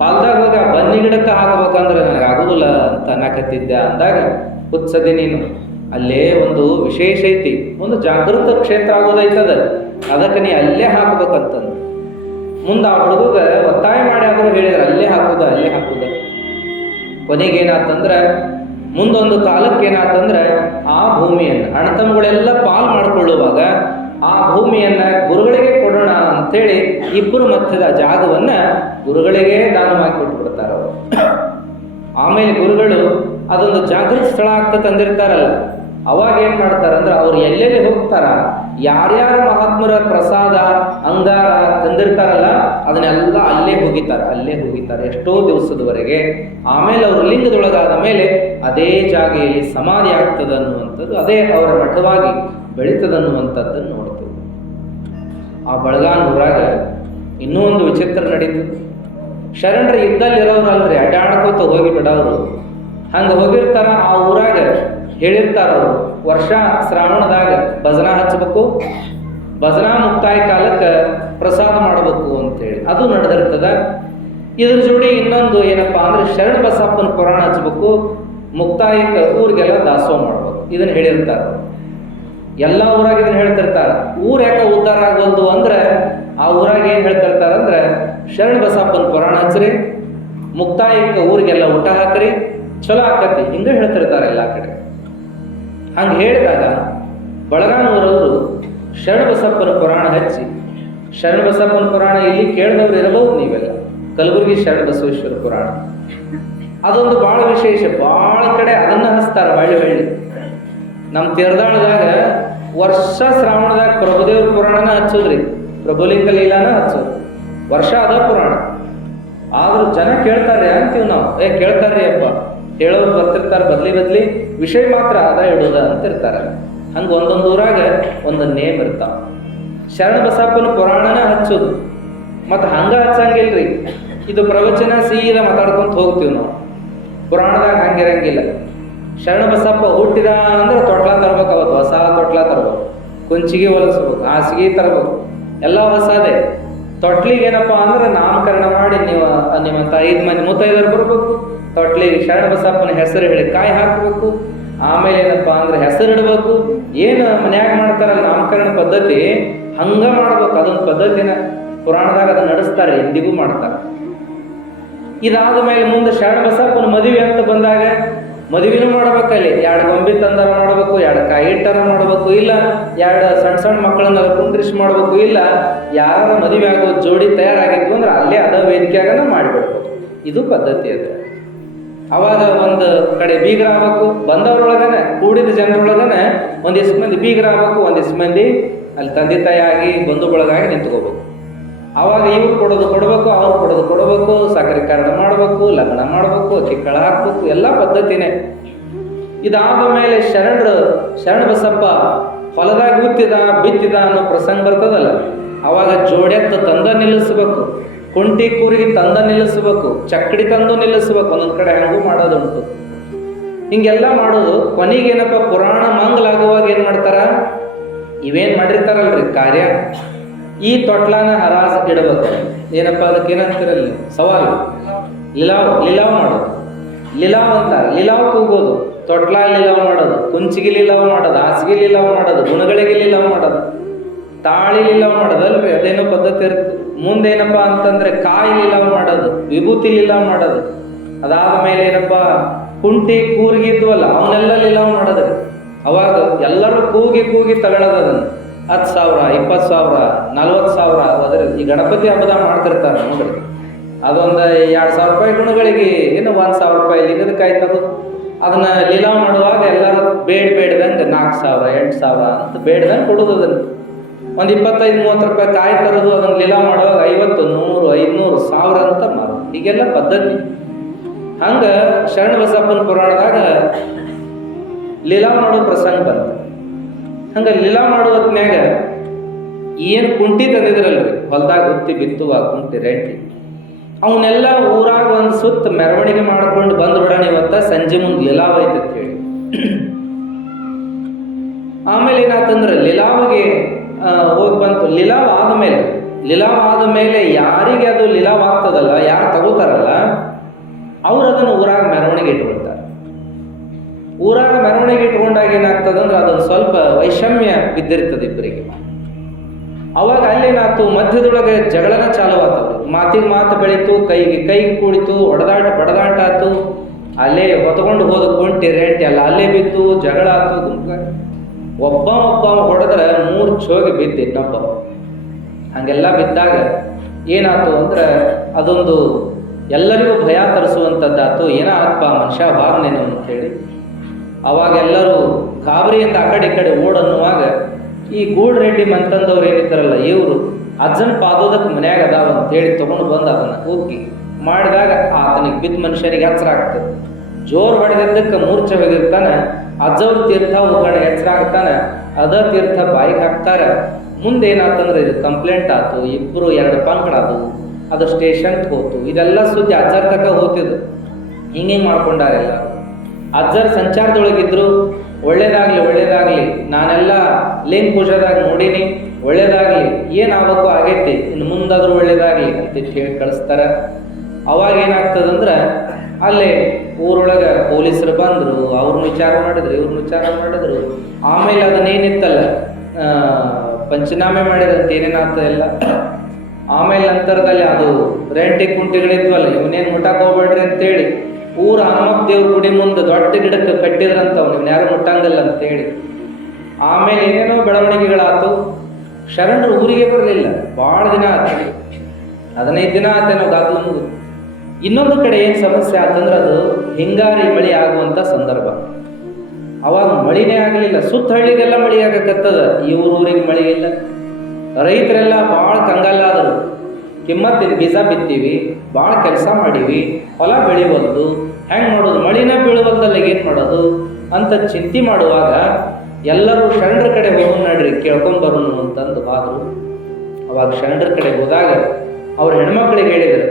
ಹೊಲ್ದಾಗ ಹೋಗಿ ಆ ಬನ್ನಿ ಗಿಡಕ್ಕೆ ಹಾಕಬೇಕಂದ್ರೆ ನನಗೆ ಆಗುದಿಲ್ಲ ಅಂತ ಅನ್ನಕತ್ತಿದ್ದೆ ಅಂದಾಗ, ಹುತ್ಸದಿ ನೀನು ಅಲ್ಲೇ ಒಂದು ವಿಶೇಷ ಐತಿ, ಒಂದು ಜಾಗೃತ ಕ್ಷೇತ್ರ ಆಗೋದೈತದ, ಅದಕ್ಕೆ ನೀ ಅಲ್ಲೇ ಹಾಕ್ಬೇಕಂತಂದು. ಮುಂದೆ ಆ ಹುಡುಗ ಒತ್ತಾಯ ಮಾಡಿ ಆದರೂ ಹೇಳಿದ್ರೆ ಅಲ್ಲೇ ಹಾಕುದ ಅಲ್ಲೇ ಹಾಕುದ. ಕೊನೆಗೇನಾತಂದ್ರೆ ಮುಂದೊಂದು ಕಾಲಕ್ಕೆ ಏನಾತಂದ್ರೆ ಆ ಭೂಮಿಯನ್ನು ಅಣ್ಣತಮ್ಮಗಳೆಲ್ಲ ಪಾಲ್ ಮಾಡ್ಕೊಳ್ಳುವಾಗ ಆ ಭೂಮಿಯನ್ನ ಗುರುಗಳಿಗೆ ಕೊಡೋಣ ಅಂತೇಳಿ ಇಬ್ಬರು ಮಧ್ಯದ ಜಾಗವನ್ನ ಗುರುಗಳಿಗೆ ದಾನವಾಗಿ ಕೊಟ್ಬಿಡ್ತಾರ ಅವರು. ಆಮೇಲೆ ಗುರುಗಳು ಅದೊಂದು ಜಾಗೃತ ಸ್ಥಳ ಆಗ್ತಾ ತಂದಿರ್ತಾರಲ್ಲ, ಅವಾಗ ಏನ್ ಮಾಡ್ತಾರಂದ್ರೆ ಅವ್ರು ಎಲ್ಲೆಲ್ಲಿ ಹೋಗ್ತಾರ, ಯಾರ್ಯಾರ ಮಹಾತ್ಮರ ಪ್ರಸಾದ ಅಂಗಾರ ತಂದಿರ್ತಾರಲ್ಲ ಅದನ್ನೆಲ್ಲ ಅಲ್ಲೇ ಹೋಗಿತಾರೆ ಎಷ್ಟೋ ದಿವಸದವರೆಗೆ. ಆಮೇಲೆ ಅವರು ಲಿಂಗದೊಳಗಾದ ಮೇಲೆ ಅದೇ ಜಾಗೆಯಲ್ಲಿ ಸಮಾಧಿ ಆಗ್ತದೆ ಅನ್ನುವಂಥದ್ದು, ಅದೇ ಅವರ ಮಠವಾಗಿ ಬೆಳೀತದನ್ನುವಂಥದ್ದನ್ನು ನೋಡ್ತೀವಿ. ಆ ಬಳಗಾನೂರಾಗ ಇನ್ನೂ ಒಂದು ವಿಚಿತ್ರ ನಡೀತದೆ. ಶರಣರು ಇದ್ದಲ್ಲಿರೋರಲ್ರಿ, ಅಡ್ಡಾಡ್ಕೋತ ಹೋಗಿ ಬಿಡೋರು. ಹಂಗೆ ಹೋಗಿರ್ತಾರ. ಆ ಊರಾಗ ಹೇಳಿರ್ತಾರ ಅವರು, ವರ್ಷ ಶ್ರಾವಣದಾಗ ಭಜನಾ ಹಚ್ಚಬೇಕು, ಭಜನಾ ಮುಕ್ತಾಯ ಕಾಲಕ್ಕೆ ಪ್ರಸಾದ ಮಾಡಬೇಕು ಅಂತೇಳಿ ಅದು ನಡೆದಿರ್ತದ. ಇದ್ರ ಜೋಡಿ ಇನ್ನೊಂದು ಏನಪ್ಪಾ ಅಂದ್ರೆ ಶರಣ ಬಸಪ್ಪನ ಪುರಾಣ ಹಚ್ಚಬೇಕು, ಮುಕ್ತಾಯಕ್ಕೆ ಊರಿಗೆಲ್ಲ ದಾಸೋಹ ಮಾಡ್ಬೇಕು. ಇದನ್ನ ಹೇಳಿರ್ತಾರ. ಎಲ್ಲ ಊರಾಗ ಇದನ್ನ ಹೇಳ್ತಿರ್ತಾರ. ಊರ್ ಯಾಕೆ ಉದ್ಧಾರ ಆಗೋದು ಅಂದ್ರೆ ಆ ಊರಾಗ ಏನ್ ಹೇಳ್ತಿರ್ತಾರ ಅಂದ್ರೆ ಶರಣ ಬಸಪ್ಪನ ಪುರಾಣ ಹಚ್ಚ್ರಿ, ಮುಕ್ತಾಯಕ್ಕೆ ಊರಿಗೆಲ್ಲ ಊಟ ಹಾಕ್ರಿ, ಚಲೋ ಆಕತಿ, ಹಿಂಗ ಹೇಳ್ತಿರ್ತಾರೆ ಎಲ್ಲ ಕಡೆ. ಹಂಗೆ ಹೇಳಿದಾಗ ಬಳಗಾನೂರವರು ಶರಣಬಸಪ್ಪನ ಪುರಾಣ ಹಚ್ಚಿ, ಶರಣಬಸಪ್ಪನ ಪುರಾಣ ಇಲ್ಲಿ ಕೇಳಿದವ್ರು ಇರಬಹುದು ನೀವೆಲ್ಲ, ಕಲಬುರಗಿ ಶರಣಬಸವೇಶ್ವರ ಪುರಾಣ ಅದೊಂದು ಭಾಳ ವಿಶೇಷ. ಭಾಳ ಕಡೆ ಅದನ್ನ ಹಚ್ತಾರ ಹಳ್ಳಿ. ನಮ್ಮ ತೀರ್ದಾಳದಾಗ ವರ್ಷ ಶ್ರಾವಣದಾಗ ಪ್ರಭುದೇವ್ರ ಪುರಾಣನ ಹಚ್ಚೋದ್ರಿ, ಪ್ರಭುಲಿಂಗ ಲೀಲಾನ ಹಚ್ಚೋದು ವರ್ಷ ಅದ ಪುರಾಣ. ಆದ್ರೂ ಜನ ಕೇಳ್ತಾರ್ರಿ ಅಂತೀವಿ ನಾವು, ಕೇಳ್ತಾರ್ರಿ ಅಪ್ಪ, ಹೇಳೋರು ಬರ್ತಿರ್ತಾರೆ, ಬದ್ಲಿ ವಿಷಯ ಮಾತ್ರ ಅದ ಇಡೋದ ಅಂತಿರ್ತಾರೆ. ಹಂಗೆ ಒಂದೊಂದು ಊರಾಗ ಒಂದೊಂದು ನೇಮ್ ಇರ್ತಾವ. ಶರಣ ಬಸಪ್ಪನ ಪುರಾಣನ ಹಚ್ಚೋದು, ಮತ್ತು ಹಂಗ ಹಚ್ಚಂಗಿಲ್ರಿ, ಇದು ಪ್ರವಚನ ಸೀದಾ ಮಾತಾಡ್ಕೊಂತ ಹೋಗ್ತೀವಿ ನಾವು. ಪುರಾಣದಾಗ ಹಂಗಿರಂಗಿಲ್ಲ. ಶರಣ ಬಸಪ್ಪ ಹುಟ್ಟಿದ ಅಂದ್ರೆ ತೊಟ್ಲ ತರ್ಬೇಕು, ಅವತ್ತು ಹೊಸ ತೊಟ್ಲ ತರ್ಬೇಕು, ಕುಂಚಿಗೆ ಹೊಲಿಸ್ಬೇಕು, ಹಾಸಿಗೆ ತರ್ಬೇಕು, ಎಲ್ಲ ಹೊಸದೇ. ತೊಟ್ಲಿಗೆ ಏನಪ್ಪಾ ಅಂದ್ರೆ ನಾಮಕರಣ ಮಾಡಿ ನಿಮ್ಮಂತ 5 ಮಂದಿ ಮುತ್ತೈದರು ಬರ್ಬೇಕು, ತೊಟ್ಲಿಗೆ ಶರಣ ಬಸಪ್ಪನ ಹೆಸರು ಹೇಳಿ ಕಾಯಿ ಹಾಕಬೇಕು. ಆಮೇಲೆ ಏನಪ್ಪಾ ಅಂದ್ರೆ ಹೆಸರು ಇಡಬೇಕು. ಏನು ಮನ್ಯಾಗ ಮಾಡ್ತಾರಲ್ಲ ನಾಮಕರಣ ಪದ್ಧತಿ, ಹಂಗ ಮಾಡ್ಬೇಕು. ಅದೊಂದು ಪದ್ಧತಿನ ಪುರಾಣದಾಗ ಅದನ್ನ ನಡೆಸ್ತಾರೆ, ಎಂದಿಗೂ ಮಾಡ್ತಾರೆ. ಇದಾದ ಮೇಲೆ ಮುಂದೆ ಶರಣ ಬಸಪ್ಪನ ಮದುವೆ ಅಂತ ಬಂದಾಗ ಮದುವೆನೂ ಮಾಡ್ಬೇಕಲ್ಲಿ. 2 ಗೊಂಬಿ ತಂದಾರ ಮಾಡಬೇಕು, 2 ಕಾಯಿ ಇಟ್ಟಾರ ಮಾಡಬೇಕು, ಇಲ್ಲ 2 ಸಣ್ಣ ಮಕ್ಕಳನ್ನ ಕುಂಡ್ರಿಸಿ ಮಾಡಬೇಕು, ಇಲ್ಲ ಯಾರ ಮದುವೆ ಆಗೋ ಜೋಡಿ ತಯಾರಾಗಿತ್ತು ಅಂದ್ರೆ ಅಲ್ಲೇ ಅದ ವೇದಿಕೆಯಾಗನ ಮಾಡಿಬಿಡ್ಬೇಕು. ಇದು ಪದ್ಧತಿ ಅದು. ಅವಾಗ ಒಂದು ಕಡೆ ಬೀಗರಾಗಬೇಕು, ಬಂದವರೊಳಗನೆ ಕೂಡಿದ ಜನರೊಳಗನೆ ಒಂದಿಷ್ಟು ಮಂದಿ ಬೀಗರಾಗಬೇಕು, ಒಂದಿಷ್ಟು ಮಂದಿ ಅಲ್ಲಿ ತಂದೆ ತಾಯಿಯಾಗಿ ಬಂಧು ಬಳಗಾಗಿ ನಿಂತ್ಕೋಬೇಕು. ಅವಾಗ ಇವ್ರು ಕೊಡೋದು ಕೊಡಬೇಕು, ಅವ್ರು ಕೊಡೋದು ಕೊಡಬೇಕು, ಸಕ್ಕರೆ ಕಾರಣ ಮಾಡಬೇಕು, ಲಗ್ನ ಮಾಡಬೇಕು, ಚಿಕ್ಕಳ ಹಾಕ್ಬೇಕು, ಎಲ್ಲ ಪದ್ಧತಿನೇ. ಇದಾದ ಮೇಲೆ ಶರಣ ಬಸಪ್ಪ ಹೊಲದಾಗ ಬಿತ್ತಿದ ಅನ್ನೋ ಪ್ರಸಂಗ ಬರ್ತದಲ್ಲ, ಅವಾಗ ಜೋಡೆತ್ತು ತಂದ ನಿಲ್ಲಿಸ್ಬೇಕು, ಕುಂಟಿ ಕೂರಿಗೆ ತಂದ ನಿಲ್ಲಿಸ್ಬೇಕು, ಚಕ್ಕಡಿ ತಂದು ನಿಲ್ಲಿಸ್ಬೇಕು. ಒಂದೊಂದು ಕಡೆ ಹಂಗೂ ಮಾಡೋದುಂಟು. ಹಿಂಗೆಲ್ಲ ಮಾಡೋದು. ಕೊನೆಗೇನಪ್ಪ ಪುರಾಣ ಮಂಗಲಾಗುವಾಗ ಏನು ಮಾಡ್ತಾರ, ಇವೇನು ಮಾಡಿರ್ತಾರಲ್ರಿ ಕಾರ್ಯ, ಈ ತೊಟ್ಲಾನ ಹರಾಜ್ ಇಡಬೇಕು. ಏನಪ್ಪ ಅದಕ್ಕೆ ಏನಂತಿರಲ್ಲಿ ಸವಾಲು, ಲಿಲಾವ್ ಮಾಡೋದು. ಲಿಲಾವ್ ಅಂತಾರೆ, ಲಿಲಾವ್ ಕೂಗೋದು. ತೊಟ್ಲಲ್ಲಿ ಲವ್ ಮಾಡೋದು, ಕುಂಚಿಗಿಲಿ ಲವ್ ಮಾಡೋದು, ಹಾಸಿಗೆಲಿ ಲವ್ ಮಾಡೋದು, ಗುಣಗಳಿಗಿಲಿ ಲವ್ ಮಾಡೋದು, ತಾಳಿಲಿ ಲವ್ ಮಾಡೋದು ಅಲ್ರಿ, ಅದೇನೋ ಪದ್ಧತಿ ಇರುತ್ತೆ. ಮುಂದೇನಪ್ಪ ಅಂತಂದ್ರೆ ಕಾಯಿಲಿ ಲವ್ ಮಾಡೋದು, ವಿಭೂತಿಲಿ ಲವ್ ಮಾಡೋದು, ಅದಾದ್ಮೇಲೆ ಏನಪ್ಪ ಕುಂಟಿ ಕೂರ್ಗಿ ಇದ್ವಲ್ಲ ಅವನ್ನೆಲ್ಲ ಲವ್ ಮಾಡೋದ್ರಿ. ಅವಾಗ ಎಲ್ಲರೂ ಕೂಗಿ ತಗೊಳ್ಳೋದು ಅದನ್ನು 10,000 20,000 40,000 ಅದ್ರ ಈ ಗಣಪತಿ ಹಬ್ಬದ ಮಾಡ್ತಿರ್ತಾರೆ ನೋಡ್ರಿ. ಅದೊಂದು 2,000 ರೂಪಾಯಿ ಗುಣಗಳಿಗೆ ಏನು 1,000 ರೂಪಾಯಿ ಲಿಂಗದಕಾಯಿ ತಗೋ ಅದನ್ನ ಲೀಲಾವ್ ಮಾಡುವಾಗ ಎಲ್ಲರೂ ಬೇಡ್ದಂಗೆ 4,000 8,000 ಅಂತ ಬೇಡ್ದಂಗೆ ಕೊಡೋದು. ಅದನ್ನು ಒಂದು 25-30 ರೂಪಾಯಿ ಕಾಯಿ ತರೋದು, ಅದನ್ನ ಲೀಲಾವ್ ಮಾಡುವಾಗ 50 100 500 1000 ಅಂತ ಮಾರೋದು. ಹೀಗೆಲ್ಲ ಪದ್ಧತಿ. ಹಂಗ ಶರಣ ಬಸಪ್ಪನ ಪುರಾಣದಾಗ ಲೀಲಾವ್ ಮಾಡೋ ಪ್ರಸಂಗ ಬಂತು. ಹಂಗ ಲೀಲಾವ್ ಮಾಡೋ ಹೊತ್ನ್ಯಾಗ ಏನು ಕುಂಟಿ ತಂದಿದ್ರಲ್ರಿ ಹೊಲ್ದಾಗ ಹುತ್ತಿ ಬಿತ್ತುವ ಕುಂಟಿ ರೆಂಟಿ, ಅವನ್ನೆಲ್ಲ ಊರಾಗ ಒಂದು ಸುತ್ತ ಮೆರವಣಿಗೆ ಮಾಡ್ಕೊಂಡು ಬಂದು ಬಿಡೋಣ ಇವತ್ತ ಸಂಜೆ ಮುಂದೆ ಲೀಲಾವ್ ಐತೆ ಅಂತ ಹೇಳಿ. ಆಮೇಲೆ ಏನಾತಂದ್ರೆ ಲೀಲಾವಿಗೆ ಹೋಗಿ ಬಂತು. ಲೀಲಾವ್ ಆದ ಮೇಲೆ ಯಾರಿಗೆ ಅದು ಲೀಲಾವ್ ಆಗ್ತದಲ್ಲ, ಯಾರು ತಗೋತಾರಲ್ಲ ಅವ್ರು ಅದನ್ನು ಊರಾಗ ಮೆರವಣಿಗೆ ಇಟ್ಕೊಳ್ತಾರೆ. ಊರಾಗ ಮೆರವಣಿಗೆ ಇಟ್ಕೊಂಡಾಗ ಏನಾಗ್ತದಂದ್ರೆ ಅದೊಂದು ಸ್ವಲ್ಪ ವೈಷಮ್ಯ ಬಿದ್ದಿರ್ತದೆ ಇಬ್ಬರಿಗೆ. ಅವಾಗ ಅಲ್ಲೇನಾಯ್ತು, ಮಧ್ಯದೊಳಗೆ ಜಗಳನ ಚಾಲು ಆತವ್ರು. ಮಾತಿಗೆ ಮಾತು ಬೆಳೀತು, ಕೈಗೆ ಕೂಡಿತು, ಬಡದಾಟ ಆಯ್ತು. ಅಲ್ಲೇ ಹೊತ್ಕೊಂಡು ಹೋದ ಕುಂಟಿ ರೆಂಟಿ ಅಲ್ಲ ಅಲ್ಲೇ ಬಿತ್ತು, ಜಗಳ ಆಯ್ತು. ಒಬ್ಬ ಹೊಡೆದ್ರೆ 3 ಚೋಗಿ ಬಿದ್ದು ಇನ್ನೊಬ್ಬ. ಹಂಗೆಲ್ಲ ಬಿದ್ದಾಗ ಏನಾಯ್ತು ಅಂದ್ರೆ ಅದೊಂದು ಎಲ್ಲರಿಗೂ ಭಯ ತರಿಸುವಂಥದ್ದಾಯ್ತು. ಏನಾಗಪ್ಪ ಮನುಷ್ಯ ಬಾರ್ನೇನು ಅಂತೇಳಿ ಅವಾಗ ಎಲ್ಲರೂ ಗಾಬರಿಯಿಂದ ಆ ಕಡೆ ಈ ಕಡೆ ಓಡನ್ನುವಾಗ ಈ ಗೂಡ್ ರೆಡ್ಡಿ ಮಂತಂದವ್ರು ಏನಿದ್ದಾರಲ್ಲ ಇವರು ಅಜ್ಜನ ಪಾದೋದಕ್ಕೆ ಮನ್ಯಾಗ ಅದಾವ ಅಂತೇಳಿ ತೊಗೊಂಡು ಬಂದು ಅದನ್ನು ಹೋಗಿ ಮಾಡಿದಾಗ ಆತನಿಗೆ ಬಿದ್ದ ಮನುಷ್ಯನಿಗೆ ಎಚ್ಚರ ಆಗ್ತದೆ. ಜೋರು ಹೊಡೆದಿದ್ದಕ್ಕೆ ಮೂರ್ಛೆ ಹೋಗಿರ್ತಾನೆ. ಅಜ್ಜವ್ರ ತೀರ್ಥ ಹೋಗೋಣ ಎಚ್ಚರ ಆಗ್ತಾನೆ. ಅದ ತೀರ್ಥ ಬಾಯಿಗೆ ಹಾಕ್ತಾರೆ. ಮುಂದೆ ಏನಾತಂದ್ರೆ ಇದು ಕಂಪ್ಲೇಂಟ್ ಆಯ್ತು. 2 ಪಂಕಡ ಅದು ಸ್ಟೇಷನ್ಗೆ ಹೋತು. ಇದೆಲ್ಲ ಸುದ್ದಿ ಅಜ್ಜರ ತಕ ಹೋತಿದ್ದು. ಹಿಂಗೆ ಮಾಡ್ಕೊಂಡಾರೆಲ್ಲ. ಅಜ್ಜರ್ ಸಂಚಾರದೊಳಗಿದ್ರು. ಒಳ್ಳೇದಾಗ್ಲಿ ನಾನೆಲ್ಲ ಲಿಂಗ ಪೂಜಾದಾಗ ನೋಡೀನಿ, ಒಳ್ಳೇದಾಗ್ಲಿ ಏನಾಗಬೇಕು ಆಗೈತಿ, ಇನ್ನು ಮುಂದಾದ್ರೂ ಒಳ್ಳೇದಾಗ್ಲಿ ಅಂತ ಹೇಳಿ ಕಳಿಸ್ತಾರೆ. ಅವಾಗ ಏನಾಗ್ತದಂದ್ರೆ ಅಲ್ಲೇ ಊರೊಳಗೆ ಪೊಲೀಸರು ಬಂದರು. ಅವ್ರನ್ನ ವಿಚಾರ ಮಾಡಿದ್ರು. ಆಮೇಲೆ ಅದನ್ನೇನಿತ್ತಲ್ಲ ಪಂಚನಾಮೆ ಮಾಡಿದಂತ ಏನೇನಾಗ್ತದೆ ಎಲ್ಲ. ಆಮೇಲೆ ನಂತರದಲ್ಲಿ ಅದು ರೆಂಟಿ ಕುಂಟಿಗಳಿದ್ವಲ್ಲ ಇವನೇನು ಮುಟ್ಟಕ್ಕೆ ಹೋಗ್ಬೇಡ್ರಿ ಅಂತೇಳಿ ಊರ ಹನುಮಪ್ಪ ದೇವ್ರ ಗುಡಿ ಮುಂದೆ ದೊಡ್ಡ ಗಿಡಕ್ಕೆ ಕಟ್ಟಿದ್ರಂತವ್ ಇವ್ನ ಯಾರು ಮುಟ್ಟಂಗಲ್ಲ ಅಂತೇಳಿ. ಆಮೇಲೆ ಏನೇನೋ ಬೆಳವಣಿಗೆಗಳಾಯ್ತು. ಶರಣರು ಊರಿಗೆ ಬರಲಿಲ್ಲ. ಭಾಳ ದಿನ ಆಯ್ತು, 15 ದಿನ ಆತೇನೋ ಗಾದ್ಲು ಮುಗಿದು. ಇನ್ನೊಂದು ಕಡೆ ಏನು ಸಮಸ್ಯೆ ಆತಂದ್ರೆ ಅದು ಹಿಂಗಾರಿ ಮಳೆ ಆಗುವಂಥ ಸಂದರ್ಭ. ಅವಾಗ ಮಳಿನೇ ಆಗಲಿಲ್ಲ. ಸುತ್ತ ಹಳ್ಳಿಗೆಲ್ಲ ಮಳೆ ಆಗಕತ್ತದ, ಈ ಊರಿಗೆ ಮಳೆ ಇಲ್ಲ. ರೈತರೆಲ್ಲ ಭಾಳ ಕಂಗಾಲಾದರು. ಕಿಮ್ಮತ್ತಿನ ಬೀಜ ಬಿತ್ತೀವಿ, ಭಾಳ ಕೆಲಸ ಮಾಡೀವಿ, ಹೊಲ ಬೆಳಿವಲ್ದು, ಹೆಂಗೆ ಮಾಡೋದು, ಮಳಿನ ಬೀಳುವಲ್ದಲ್ಲ ಏನು ಮಾಡೋದು ಅಂತ ಚಿಂತೆ ಮಾಡುವಾಗ ಎಲ್ಲರೂ ಶರಣರ ಕಡೆ ಹೋಗೋಣ ನಡ್ರಿ ಕೇಳ್ಕೊಂಬರೋನು ಅಂತಂದು ಬಾದ್ರು. ಅವಾಗ ಶರಣರ ಕಡೆ ಹೋದಾಗ ಅವ್ರ ಹೆಣ್ಮಕ್ಳಿಗೆ ಹೇಳಿದ್ರು,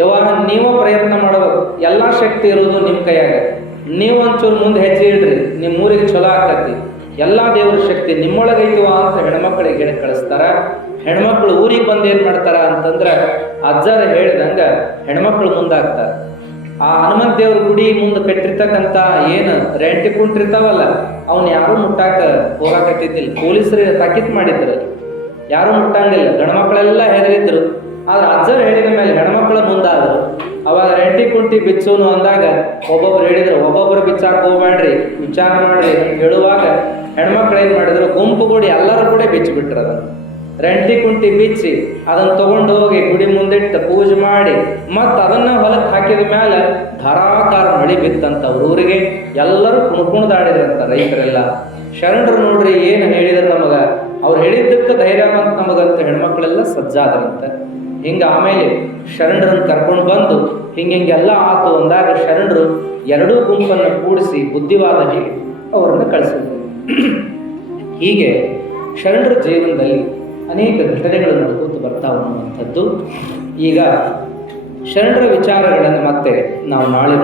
ಯಾವಾಗ ನೀವು ಪ್ರಯತ್ನ ಮಾಡಬೇಕು, ಎಲ್ಲ ಶಕ್ತಿ ಇರೋದು ನಿಮ್ಮ ಕೈಯಾಗ, ನೀವು ಒಂಚೂರು ಮುಂದೆ ಹೆಜ್ಜೆ ಇಡ್ರಿ, ನಿಮ್ಮ ಊರಿಗೆ ಚಲೋ ಆಗ್ತೈತಿ, ಎಲ್ಲ ದೇವ್ರ ಶಕ್ತಿ ನಿಮ್ಮೊಳಗೈತಿವ ಅಂತ ಹೆಣ್ಮಕ್ಳಿಗೆ ಹೇಳಿ ಕಳಿಸ್ತಾರ. ಹೆಣ್ಮಕ್ಳು ಊರಿಗೆ ಬಂದು ಏನು ಮಾಡ್ತಾರ ಅಂತಂದ್ರೆ ಅಜ್ಜರ ಹೇಳಿದಂಗ ಹೆಣ್ಮಕ್ಳು ಮುಂದಾಗ್ತಾರೆ. ಆ ಹನುಮಂತ ದೇವ್ರ ಗುಡಿ ಮುಂದೆ ಕಟ್ಟಿರ್ತಕ್ಕಂಥ ಏನು ರೆಂಟಿ ಕುಂಟಿರ್ತಾವಲ್ಲ ಅವನು ಯಾರೂ ಮುಟ್ಟಾಕ ಹೋಗಾಕತ್ತಿದ್ದಿಲ್ಲ. ಪೊಲೀಸರು ತಾಕೀತು ಮಾಡಿದ್ರು, ಯಾರೂ ಮುಟ್ಟಂಗಿಲ್ಲ. ಗಂಡ್ಮಕ್ಳೆಲ್ಲ ಹೆದರಿದ್ರು. ಆದ್ರೆ ಅಜ್ಜರು ಹೇಳಿದ ಮೇಲೆ ಹೆಣ್ಮಕ್ಳು ಮುಂದಾದ್ರು. ಅವಾಗ ರೆಂಟಿ ಕುಂಟಿ ಬಿಚ್ಚೋನು ಅಂದಾಗ ಒಬ್ಬೊಬ್ರು ಹೇಳಿದ್ರು, ಒಬ್ಬೊಬ್ರು ಬಿಚ್ಚಾಕ ಹೋಗ್ಬೇಡ್ರಿ, ವಿಚಾರ ಮಾಡ್ರಿ ಅಂತ ಹೇಳುವಾಗ ಹೆಣ್ಮಕ್ಳು ಏನು ಮಾಡಿದ್ರು, ಗುಂಪುಗೂಡಿ ಎಲ್ಲರೂ ಕೂಡ ಬಿಚ್ಚಿಬಿಟ್ರು. ಅದನ್ನು ರೆಂಟಿ ಕುಂಟಿ ಬಿಚ್ಚಿ ಅದನ್ನು ತಗೊಂಡು ಹೋಗಿ ಗುಡಿ ಮುಂದಿಟ್ಟು ಪೂಜೆ ಮಾಡಿ ಮತ್ತು ಅದನ್ನು ಹೊಲಕ್ಕೆ ಹಾಕಿದ ಮೇಲೆ ಧಾರಾಕಾರ ಮಳೆ ಬಿತ್ತಂತ ಊರಿಗೆ. ಎಲ್ಲರೂ ಕುಣ್ದಾಡಿದ್ರಂತ ರೈತರೆಲ್ಲ. ಶರಣರು ನೋಡ್ರಿ ಏನು ಹೇಳಿದ್ರು ನಮಗೆ, ಅವ್ರು ಹೇಳಿದ್ದಕ್ಕೆ ಧೈರ್ಯ ಬಂತು ನಮಗಂತ ಹೆಣ್ಮಕ್ಳೆಲ್ಲ ಸಜ್ಜಾದ್ರಂತ. ಹಿಂಗೆ ಆಮೇಲೆ ಶರಣರನ್ನು ಕರ್ಕೊಂಡು ಬಂದು ಹಿಂಗೆಲ್ಲ ಆತು ಅಂದಾಗ ಶರಣರು 2 ಗುಂಪನ್ನು ಕೂಡಿಸಿ ಬುದ್ಧಿವಾದ ಹೇಳಿ ಅವರನ್ನು ಕಳಿಸಿದ್ರು. ಹೀಗೆ ಶರಣರ ಜೀವನದಲ್ಲಿ ಅನೇಕ ಘಟನೆಗಳು ನಡೆದು ಬರ್ತಾವೆ ಅನ್ನುವಂಥದ್ದು. ಈಗ ಶರಣರ ವಿಚಾರಗಳನ್ನು ಮತ್ತೆ ನಾವು ನಾಳೆ